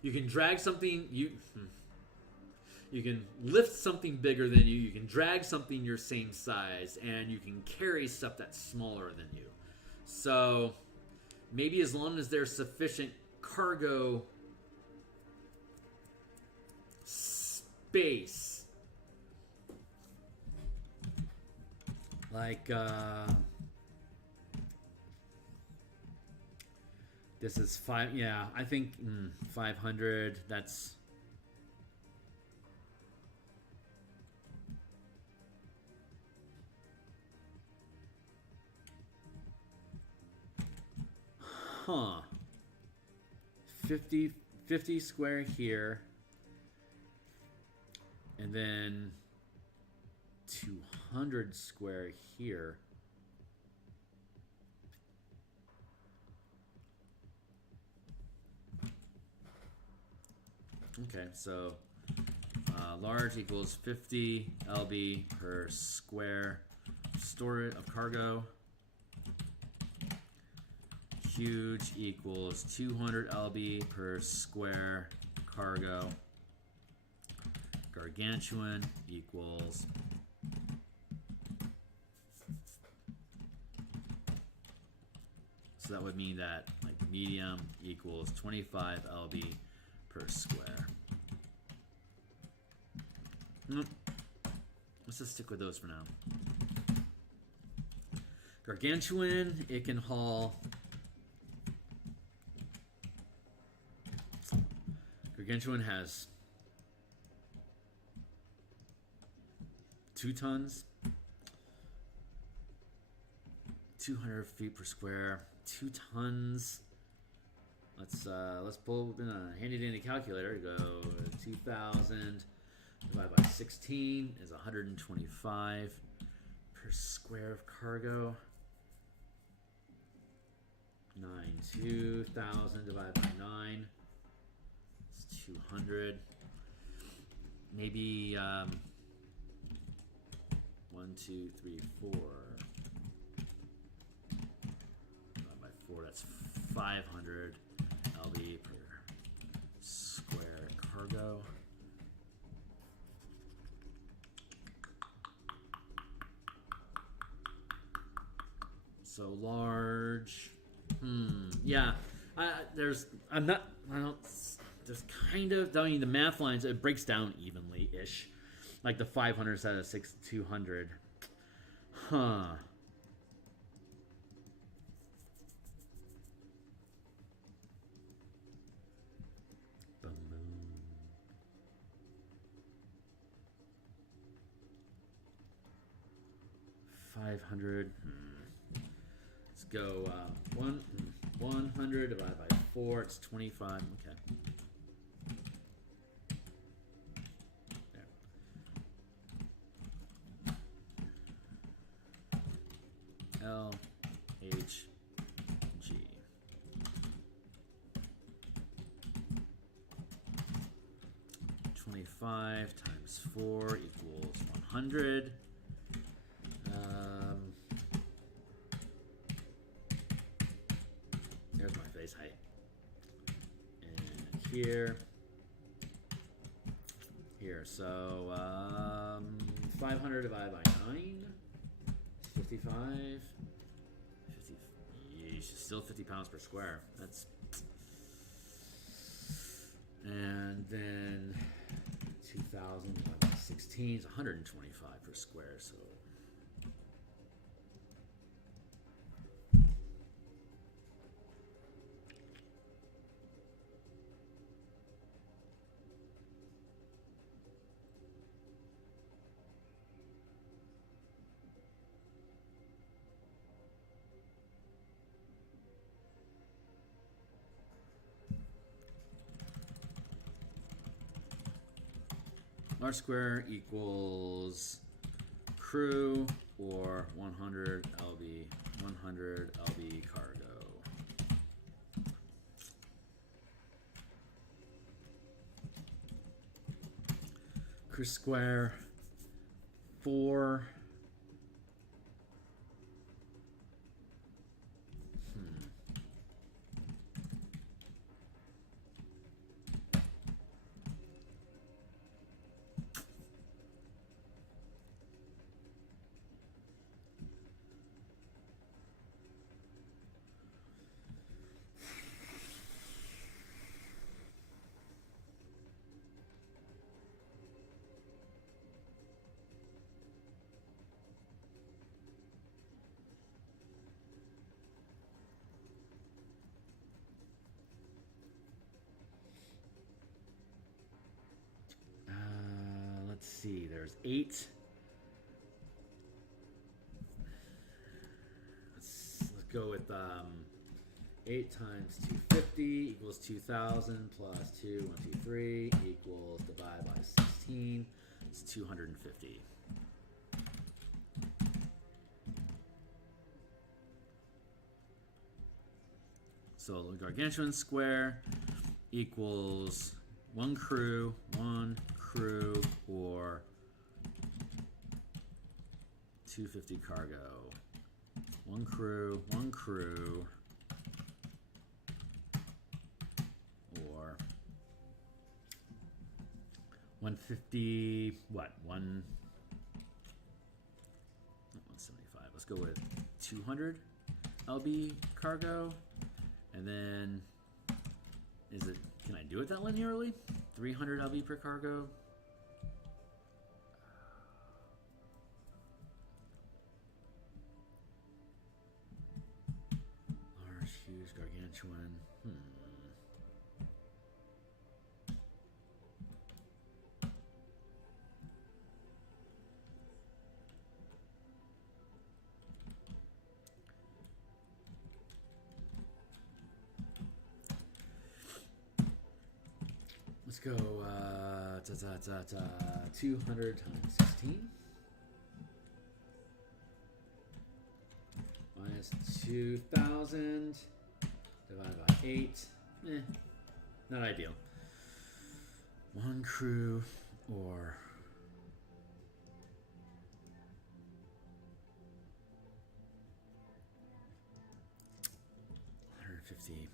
you can drag something. You can lift something bigger than you. You can drag something your same size, and you can carry stuff that's smaller than you. So maybe as long as there's sufficient cargo space, like this is 5. Yeah, I think 500. That's. Huh. 50 square here. And then 200 square here. Okay, so large equals 50 lb per square storage of cargo. huge equals 200 lb per square cargo. Gargantuan equals so that would mean that like medium equals 25 lb per square. Let's just stick with those for now. Gargantuan, it can haul. Gargantuan has 2 tons, 200 feet per square, 2 tons. Let's pull in a handy dandy calculator. Go 2,000 divided by 16 is 125 per square of cargo. 2,000 divided by 9 is 200. Maybe 1, 2, 3, 4 divided by 4. That's 500 lb per square cargo. So large. Yeah. There's kind of, I mean, the math lines, it breaks down evenly-ish. Like the 500 out of 200. Huh. 500. Let's go 100 divided by 4. It's 25. Okay. There. L H G. 25 times 4 equals 100. There's my face height. And here. So 500 divided by 9. 55. 50. Yeesh, still 50 pounds per square. That's. And then 2,000 divided by 16 is 125 per square. So. R square equals crew or 100 lb cargo. Crew square 4. Let's see, there's 8. Let's go with 8 times 250 equals 2,000 plus 2, 1, 2, 3 equals divide by 16. It's 250. So the gargantuan square equals 1 crew, or 250 cargo. 1 crew, 150, what? 175. Let's go with 200 LB cargo. And then, can I do it that linearly? 300 LB per cargo. Large, huge, gargantuan. Let's go 200 times 16 minus 2,000 divided by 8. Not ideal. One crew or 150.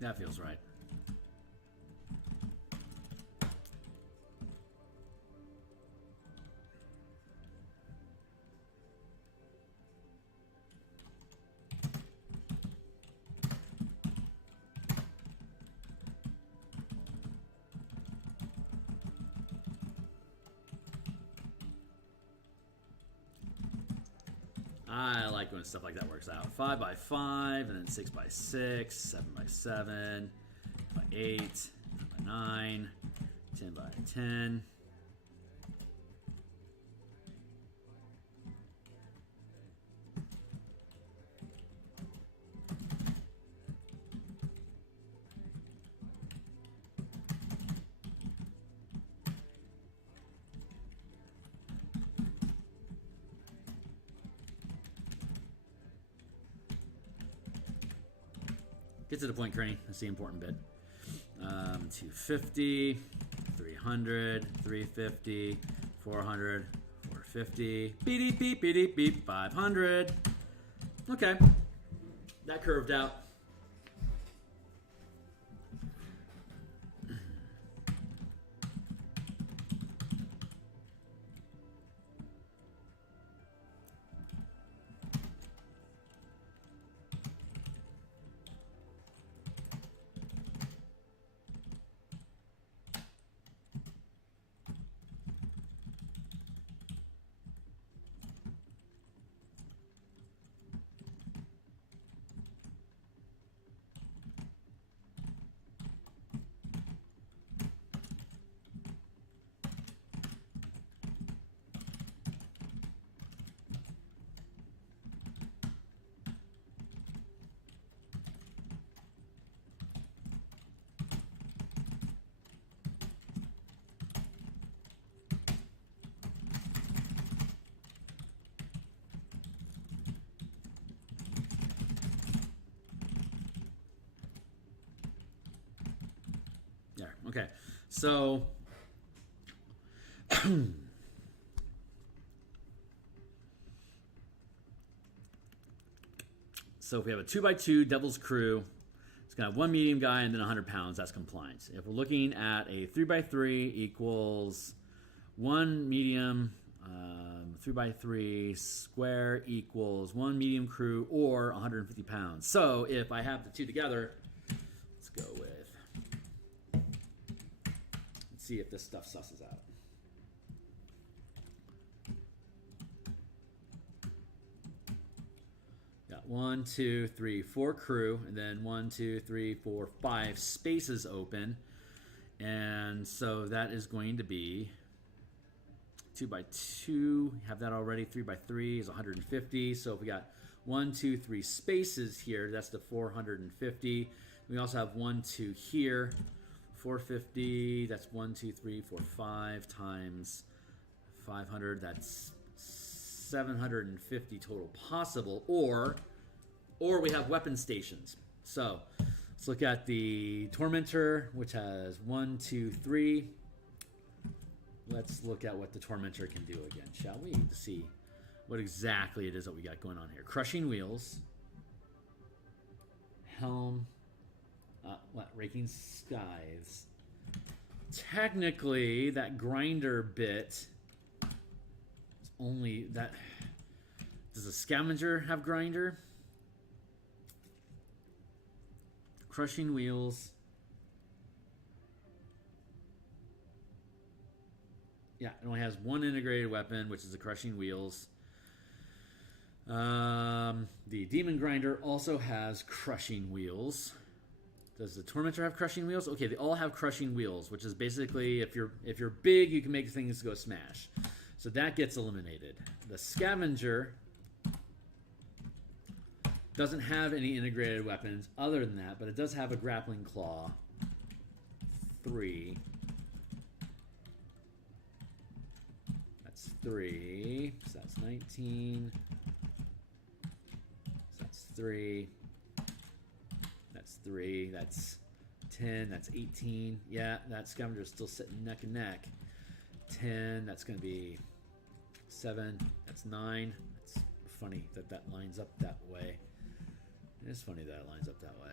That feels right. I like when stuff like that works out. 5 by 5, and then 6 by 6, 7 by 7, by 8, 9 by 9, 10 by 10. Get to the point, Kearney. That's the important bit. 250, 300, 350, 400, 450, beep, beep, beep, beep, 500. Okay. That curved out. There. Okay. So if we have a 2x2 Devil's Crew, it's going to have one medium guy and then 100 pounds. That's compliance. If we're looking at a 3x3 equals one medium, 3x3 square equals one medium crew or 150 pounds. So if I have the two together, let's go with see if this stuff susses out. Got 1, 2, 3, 4 crew, and then 1, 2, 3, 4, 5 spaces open. And so that is going to be 2 by 2. Have that already. 3 by 3 is 150. So if we got 1, 2, 3 spaces here, that's the 450. We also have 1, 2 here, 450. That's 1, 2, 3, 4, 5 times 500. That's 750 total possible. Or we have weapon stations. So let's look at the Tormentor, which has 1, 2, 3. Let's look at what the Tormentor can do again, shall we? To see what exactly it is that we got going on here. Crushing Wheels. Helm. Raking Scythes. Technically, that grinder bit is only that. Does a Scavenger have grinder? Crushing Wheels. Yeah, it only has one integrated weapon, which is the Crushing Wheels. The Demon Grinder also has Crushing Wheels. Does the Tormentor have Crushing Wheels? Okay, they all have Crushing Wheels, which is basically if you're big, you can make things go smash. So that gets eliminated. The Scavenger doesn't have any integrated weapons other than that, but it does have a Grappling Claw. 3. That's 3. So that's 19. So that's 3. That's 3. That's 10. That's 18. Yeah, that Scavenger is still sitting neck and neck. 10. That's going to be 7. That's 9. It's funny that that lines up that way. It is funny that it lines up that way.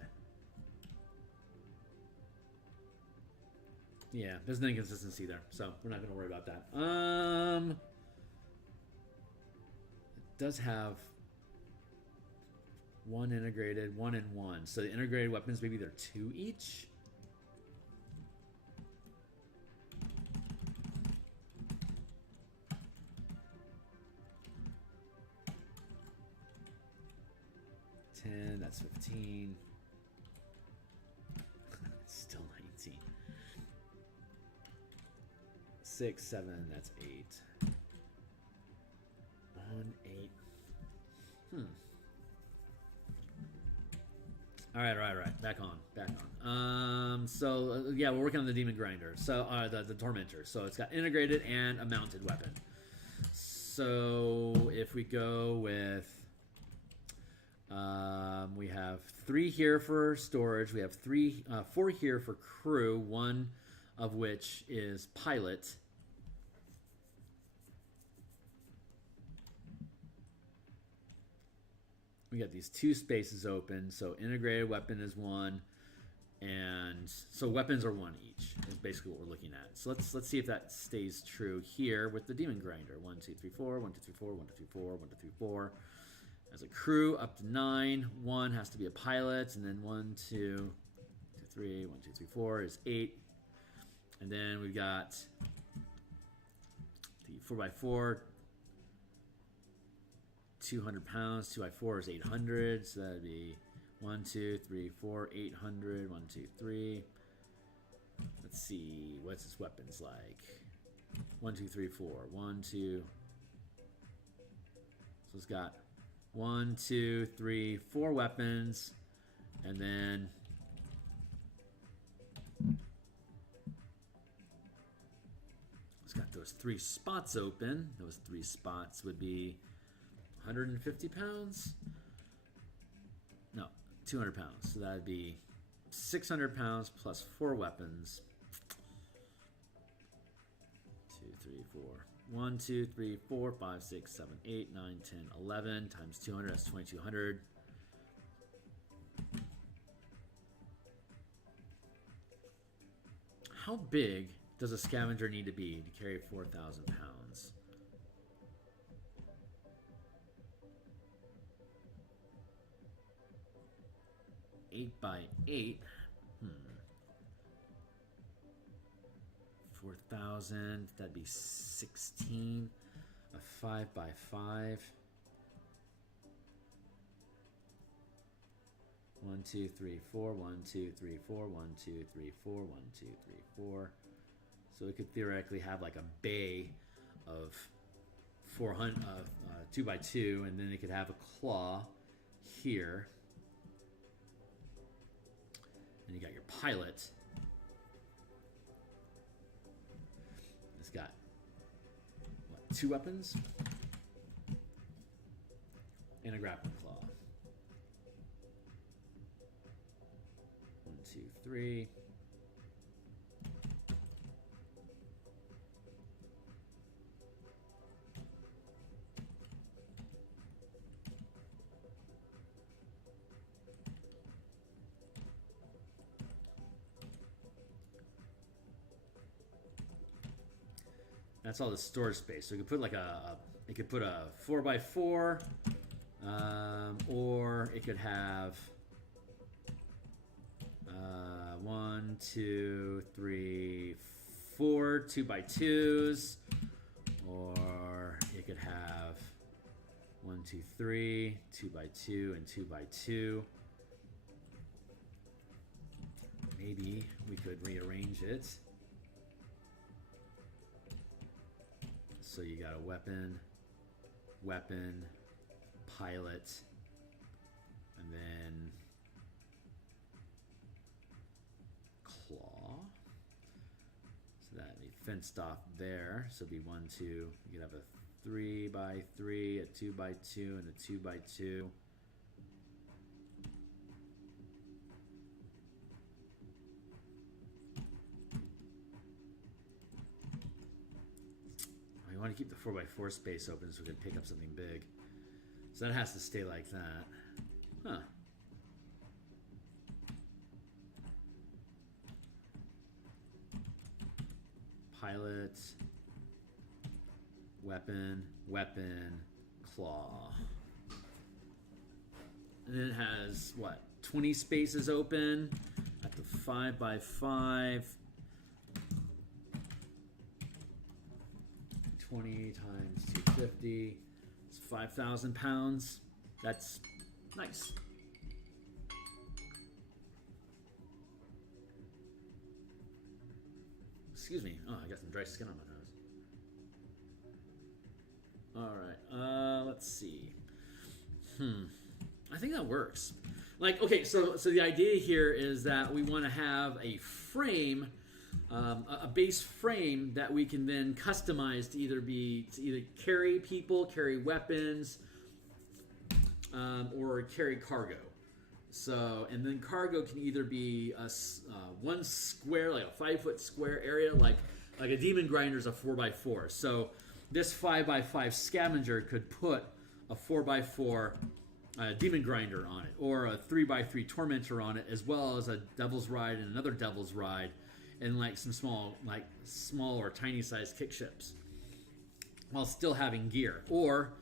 Yeah, there's an inconsistency there, so we're not going to worry about that. It does have one integrated, 1 and 1. So the integrated weapons, maybe they're 2 each. That's 15. It's still 19. 6, 7, that's 8. 1, 8. All right. Back on. So yeah, we're working on the Demon Grinder. So the Tormentor. So it's got integrated and a mounted weapon. So if we go with we have 3 here for storage. We have 4 here for crew, 1 of which is pilot. We got these 2 spaces open, so integrated weapon is 1, and so weapons are 1 each is basically what we're looking at. So let's see if that stays true here with the Demon Grinder. 1, 2, 3, 4, 1, 2, 3, 4, 1, 2, 3, 4, 1, 2, 3, 4. As a crew, up to 9. 1 has to be a pilot, and then 1, 2, 3, 1, 2, 3, 4 is 8. And then we've got the 4x4, 200 pounds. 2x4 is 800, so that'd be 1, 2, 3, 4, 800. 1, 2, 3. Let's see, what's his weapons like? 1, 2, 3, 4. 1, 2. So it's got 1, 2, 3, 4 weapons, and then it's got those 3 spots open. Those 3 spots would be 150 pounds. No, 200 pounds. So that'd be 600 pounds plus 4 weapons. 2, 3, 4. 1, 2, 3, 4, 5, 6, 7, 8, 9, 10, 11 times 200, that's 2,200. How big does a Scavenger need to be to carry 4,000 pounds? Eight by 8. 4,000 5,000. That'd be 16. A 5x5. 1, 2, 3, 4. 1, 2, 3, 4. 1, 2, 3, 4. 1, 2, 3, 4. So it could theoretically have like a bay of 400, 2x2, and then it could have a claw here. And you got your pilot. It's got what, 2 weapons and a grappling claw. 1, 2, 3. That's all the storage space. So you could put like it could put a 4x4, or it could have 1, 2, 3, 4 2x2s, or it could have 1, 2, 3 2x2 and 2x2. Maybe we could rearrange it. So you got a weapon, pilot, and then claw. So that'd be fenced off there. So it'd be 1, 2. You could have a 3x3, a 2x2, and a 2x2. We want to keep the 4x4 space open so we can pick up something big. So that has to stay like that. Huh. Pilot, weapon, claw. And then it has, what, 20 spaces open at the 5x5. 20 times 250. It's 5,000 pounds. That's nice. Excuse me. Oh, I got some dry skin on my nose. All right. Let's see. I think that works. Like, okay, so the idea here is that we want to have a frame, a base frame that we can then customize to either carry people, carry weapons, or carry cargo. So, and then cargo can either be one square, like a 5-foot square area, like a demon grinder is a 4x4. So this 5x5 scavenger could put a 4x4 demon grinder on it, or a 3x3 tormentor on it, as well as a devil's ride and another devil's ride, and like some small or tiny sized kick ships, while still having gear. Or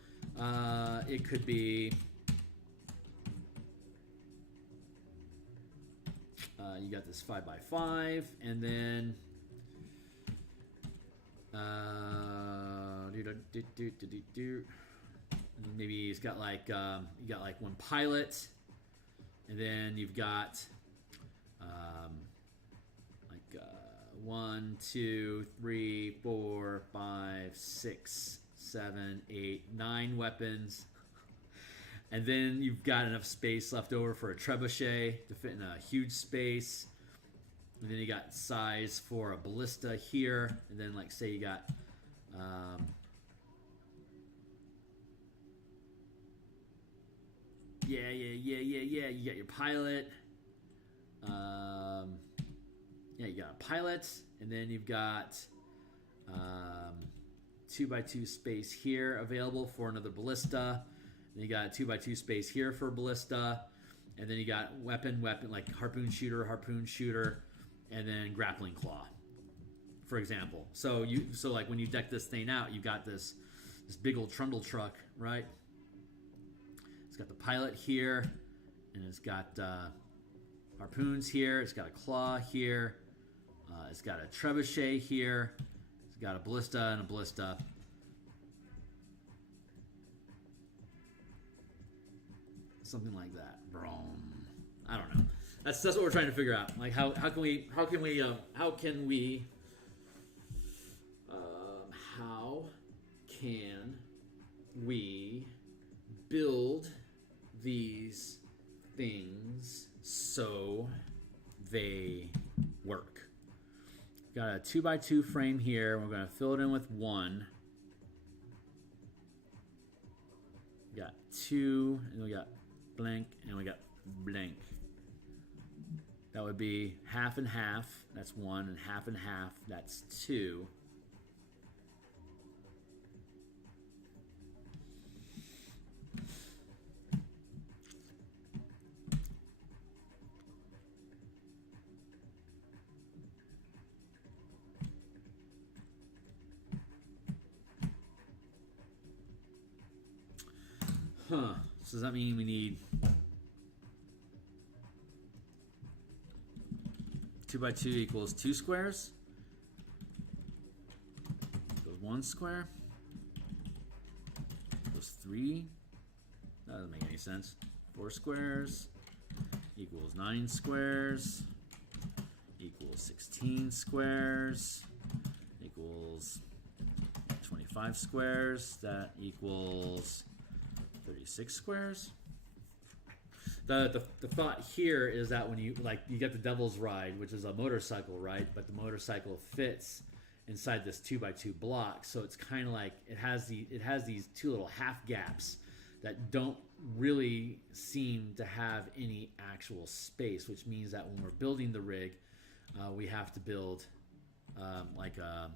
it could be you got this 5x5, and then maybe it's got like you got like one pilot, and then you've got 1, 2, 3, 4, 5, 6, 7, 8, 9 weapons. And then you've got enough space left over for a trebuchet to fit in a huge space. And then you got size for a ballista here. And then, like, say you got you got your pilot. You got a pilot, and then you've got 2x2 space here available for another ballista. Then you got a 2x2 space here for a ballista, and then you got weapon like harpoon shooter, and then grappling claw, for example. So like when you deck this thing out, you got this big old trundle truck, right? It's got the pilot here, and it's got harpoons here. It's got a claw here. It's got a trebuchet here, It's got a ballista and a ballista. Something like that. I don't know. That's what we're trying to figure out. Like how can we build these things so they work? Got a 2x2 frame here. We're going to fill it in with 1. We got 2, and we got blank, and we got blank. That would be half and half. That's 1, and half, that's 2. Huh. So does that mean we need 2x2 equals 2 squares? Equals 1 square? Equals 3? That doesn't make any sense. 4 squares equals 9 squares equals 16 squares equals 25 squares. That equals 36 squares. The thought here is that when you get the Devil's Ride, which is a motorcycle, right? But the motorcycle fits inside this 2x2 block, so it's kind of like it has these two little half gaps that don't really seem to have any actual space, which means that when we're building the rig, we have to build like a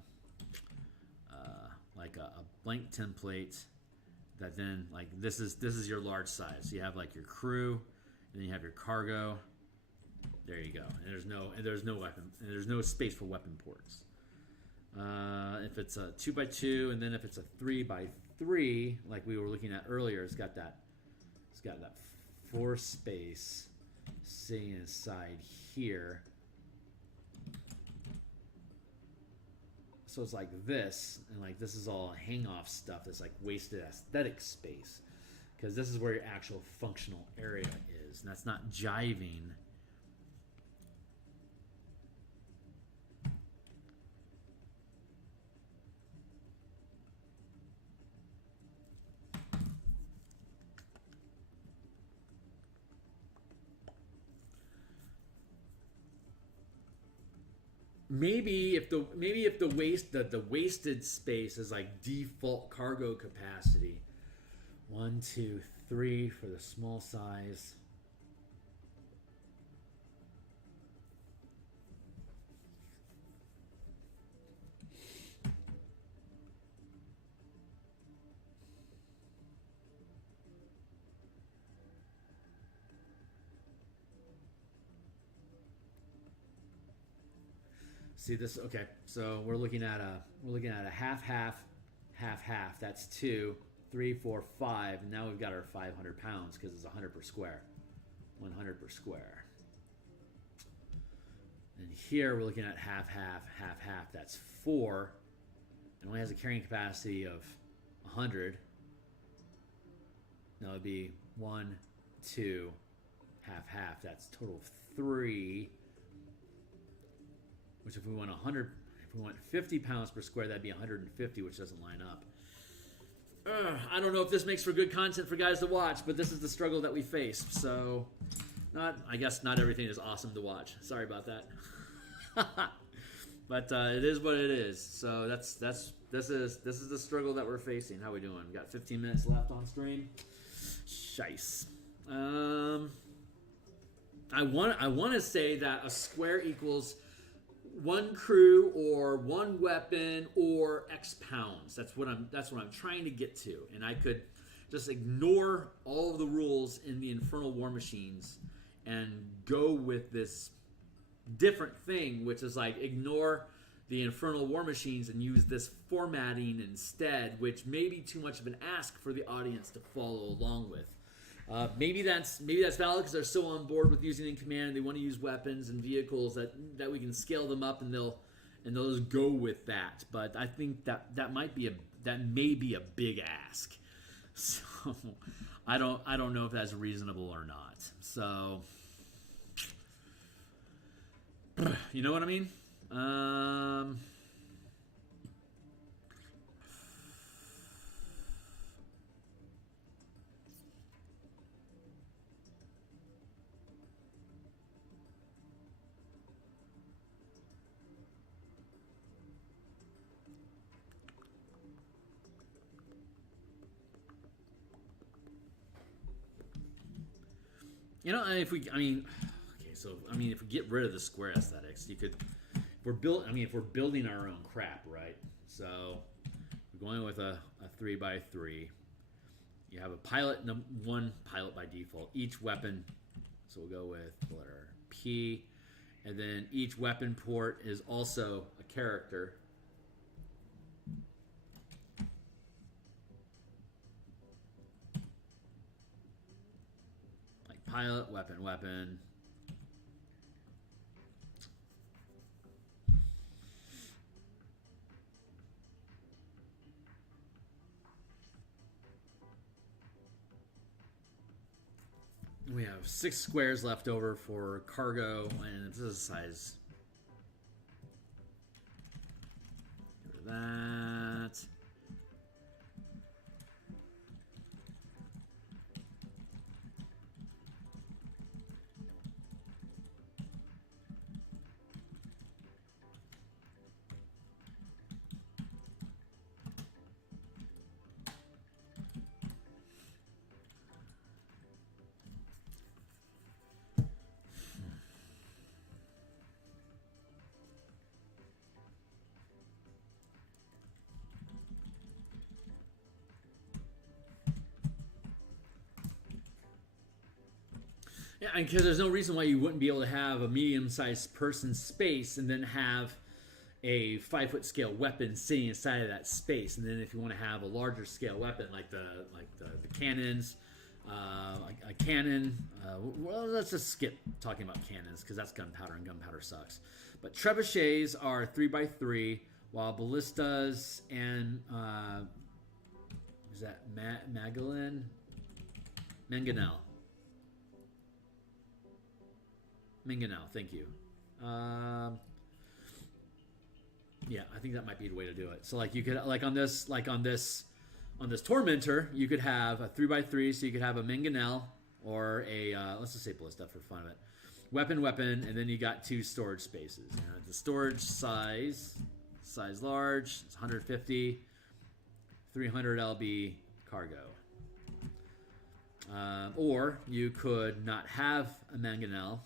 blank template. That then, like, this is your large size. So you have like your crew, and then you have your cargo. There you go. And there's no weapon, and there's no space for weapon ports. If it's a 2x2, and then if it's a 3x3, like we were looking at earlier, it's got that 4 space sitting inside here. So it's like this, and like this is all hang-off stuff that's like wasted aesthetic space, because this is where your actual functional area is, and that's not jiving. Maybe if the wasted space is like default cargo capacity, 1, 2, 3 for the small size. See this? Okay, so we're looking at a half. That's 2, 3, 4, 5, and now we've got our 500 pounds because it's 100 per square, 100 per square. And here we're looking at half. That's 4. It only has a carrying capacity of 100. Now it'd be 1, 2, half. That's a total of 3. Which if we want 50 pounds per square, that'd be 150, which doesn't line up. I don't know if this makes for good content for guys to watch, but this is the struggle that we face. So, I guess not everything is awesome to watch. Sorry about that. But it is what it is. So this is the struggle that we're facing. How we doing? We got 15 minutes left on stream. Shice. I want to say that a square equals 1 crew or 1 weapon or X pounds. That's what I'm trying to get to. And I could just ignore all of the rules in the Infernal War Machines and go with this different thing, which is like ignore the Infernal War Machines and use this formatting instead, which may be too much of an ask for the audience to follow along with. Maybe that's valid because they're so on board with using in command and they want to use weapons and vehicles that we can scale them up and and those go with that. But I think that may be a big ask. So I don't know if that's reasonable or not. So you know what I mean? You know, if we get rid of the square aesthetics, you could. If we're building our own crap, right? So we're going with a 3x3. You have a pilot, one pilot by default. Each weapon, so we'll go with the letter P, and then each weapon port is also a character. Like pilot, weapon. We have 6 squares left over for cargo, and this is size. Get rid of that. Yeah, because there's no reason why you wouldn't be able to have a medium-sized person space and then have a 5-foot scale weapon sitting inside of that space. And then if you want to have a larger scale weapon like the cannons, a cannon. Well, let's just skip talking about cannons because that's gunpowder, and gunpowder sucks. But trebuchets are 3x3, while ballistas and is that Mangonel? Mangonel, thank you. Yeah, I think that might be the way to do it. So like you could on this Tormentor, you could have a 3x3, so you could have a Mangonel or a let's just say ballista for fun of it. Weapon, and then you got 2 storage spaces. The storage size large, it's 150, 300 lb cargo. Or you could not have a Mangonel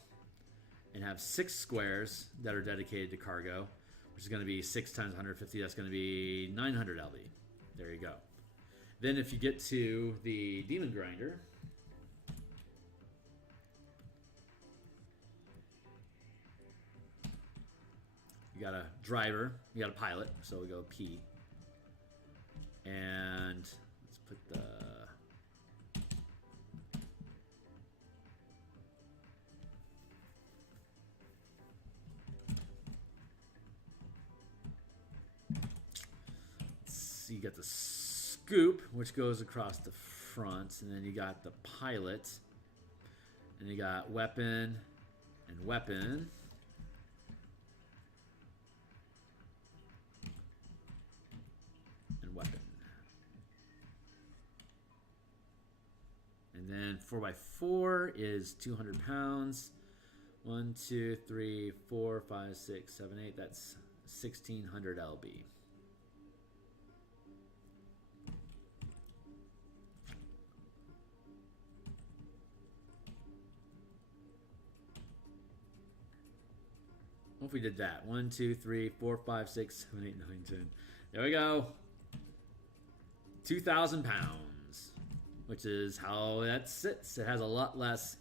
and have 6 squares that are dedicated to cargo, which is going to be 6 times 150. That's going to be 900 lb. There you go. Then if you get to the Demon Grinder, you got a driver, you got a pilot, so we go P. And let's put the you got the scoop, which goes across the front, and then you got the pilot, and you got weapon and weapon. And weapon. And then 4x4 is 200 pounds. 1, 2, 3, 4, 5, 6, 7, 8. That's 1600 lb. What if we did that? 1, 2, 3, 4, 5, 6, 7, 8, 9, 10. There we go. 2,000 pounds, which is how that sits. It has a lot less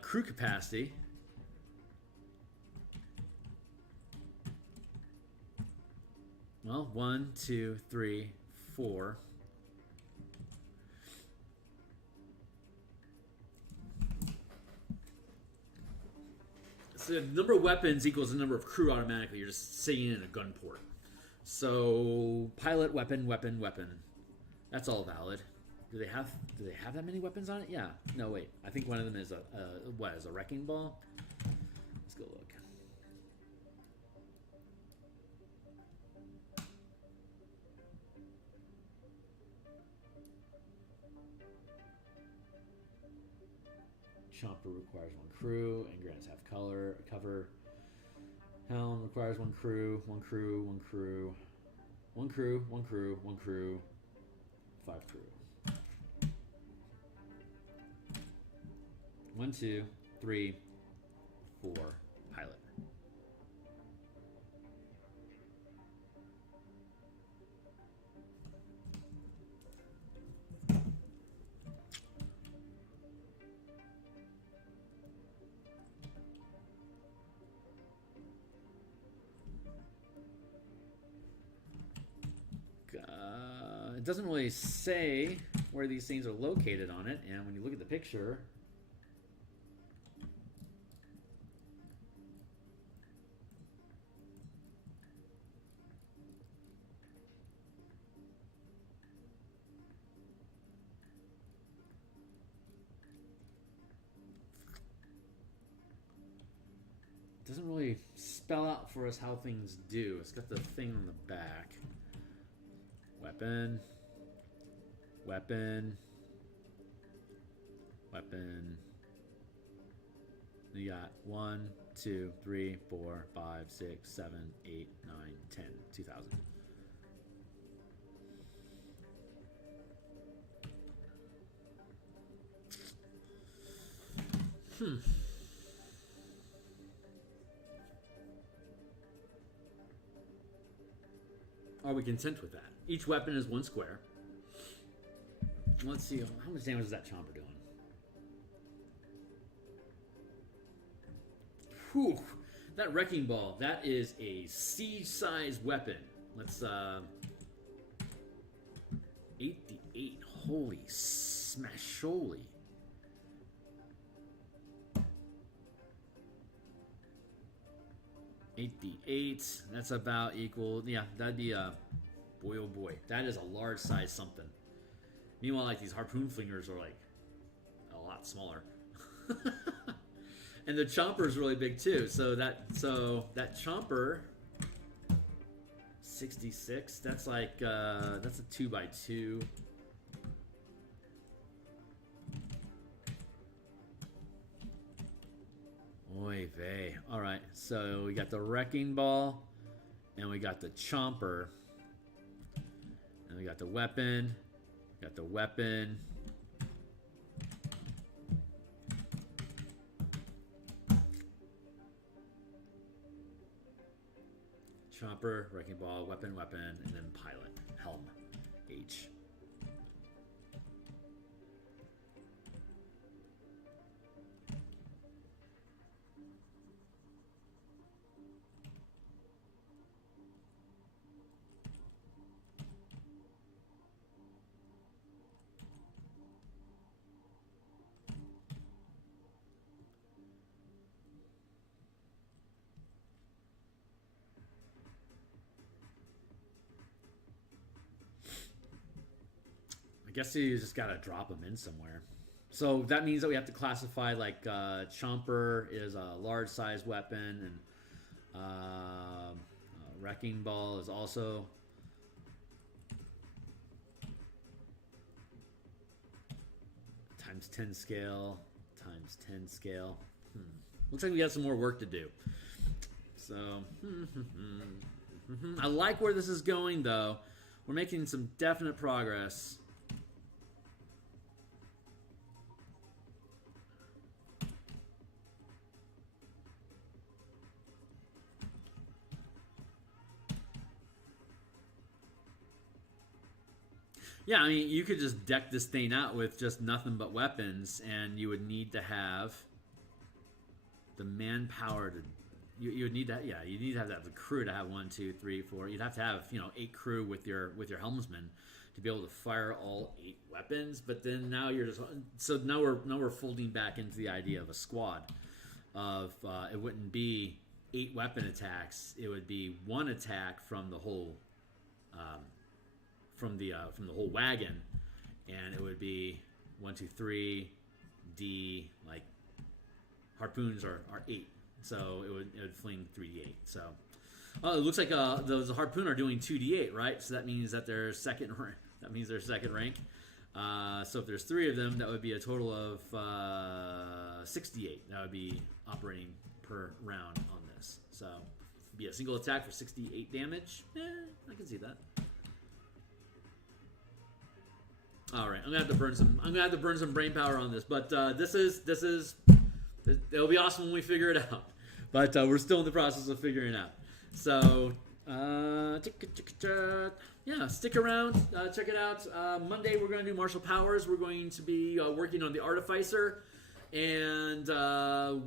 crew capacity. Well, 1, 2, 3, 4. So the number of weapons equals the number of crew automatically. You're just sitting in a gun port. So pilot, weapon, weapon, weapon. That's all valid. Do they have that many weapons on it? Yeah. No, wait. I think one of them is a wrecking ball. Let's go look. Chomper requires one crew and grants half cover. Helm requires one crew, one crew, one crew, one crew, one crew, one crew, 5 crew. 1, 2, 3, 4 pilot. It doesn't really say where these things are located on it, and when you look at the picture, it doesn't really spell out for us how things do. It's got the thing on the back. Weapon. Weapon. Weapon. You got 1, 2, 3, 4, 5, 6, 7, 8, 9, 10, 2,000. Are we content with that? Each weapon is 1 square. Let's see, how much damage is that chomper doing? Whew, that wrecking ball, that is a siege-sized weapon. Let's, 88, holy smasholi. $88, that's about equal, yeah, that'd be boy oh boy, that is a large size something. Meanwhile, like, these harpoon flingers are like a lot smaller. And the chomper is really big too. So that chomper 66, that's like that's a 2x2. Oy vey. Alright, so we got the wrecking ball, and we got the chomper, and we got the weapon, chomper, wrecking ball, weapon, and then pilot, helm, H. I guess you just gotta drop them in somewhere. So that means that we have to classify, like, chomper is a large size weapon, and wrecking ball is also times 10 scale, times 10 scale. Looks like we got some more work to do. So I like where this is going, though. We're making some definite progress. Yeah, I mean, you could just deck this thing out with just nothing but weapons, and you would need to have the manpower to. You would need that. Yeah, you need to have that the crew to have 1, 2, 3, 4. You'd have to have 8 crew with your helmsman to be able to fire all 8 weapons. But then now you're just now we're folding back into the idea of a squad. of it wouldn't be 8 weapon attacks. It would be 1 attack from the whole from the whole wagon, and it would be 1, 2, 3 D, like harpoons are 8, so it would fling 3d8. So it looks like the harpoon are doing 2d8, right? So that means that they're second rank. That means they're second rank. So if there's 3 of them, that would be a total of 6d8. That would be operating per round on this. So it'd be a single attack for 68 damage. I can see that. All right, I'm gonna have to burn some. I'm gonna have to burn some brain power on this, but this is. It'll be awesome when we figure it out. But we're still in the process of figuring it out. So yeah, stick around. Check it out. Monday we're going to do martial powers. We're going to be working on the artificer, and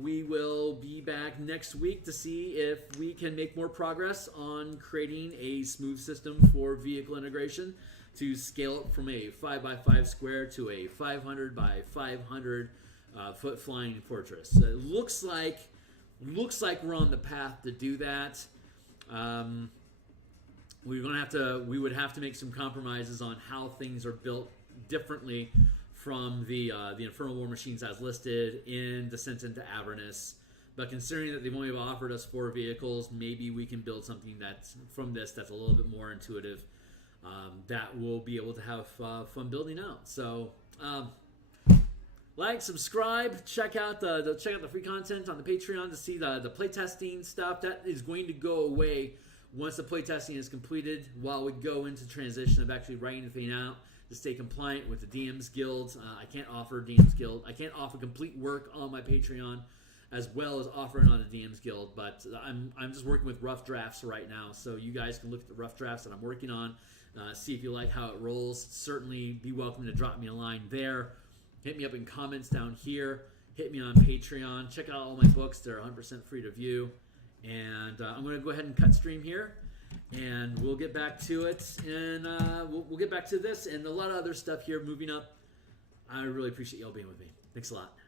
we will be back next week to see if we can make more progress on creating a smooth system for vehicle integration to scale it from a 5x5 square to a 500 by 500 foot flying fortress. So it looks like we're on the path to do that. We would have to make some compromises on how things are built differently from the Infernal Machines as listed in Descent into Avernus. But considering that they've only offered us 4 vehicles, maybe we can build something that's a little bit more intuitive. That we'll be able to have fun building out. So like, subscribe, check out the free content on the Patreon to see the playtesting stuff. That is going to go away once the playtesting is completed, while we go into transition of actually writing the thing out to stay compliant with the DMsGuild. I can't offer DMsGuild. I can't offer complete work on my Patreon as well as offering on the DMsGuild, but I'm just working with rough drafts right now, so you guys can look at the rough drafts that I'm working on, see if you like how it rolls. Certainly be welcome to drop me a line there. Hit me up in comments down here. Hit me on Patreon. Check out all my books. They're 100% free to view. And I'm going to go ahead and cut stream here. And we'll get back to it. And we'll get back to this and a lot of other stuff here moving up. I really appreciate y'all being with me. Thanks a lot.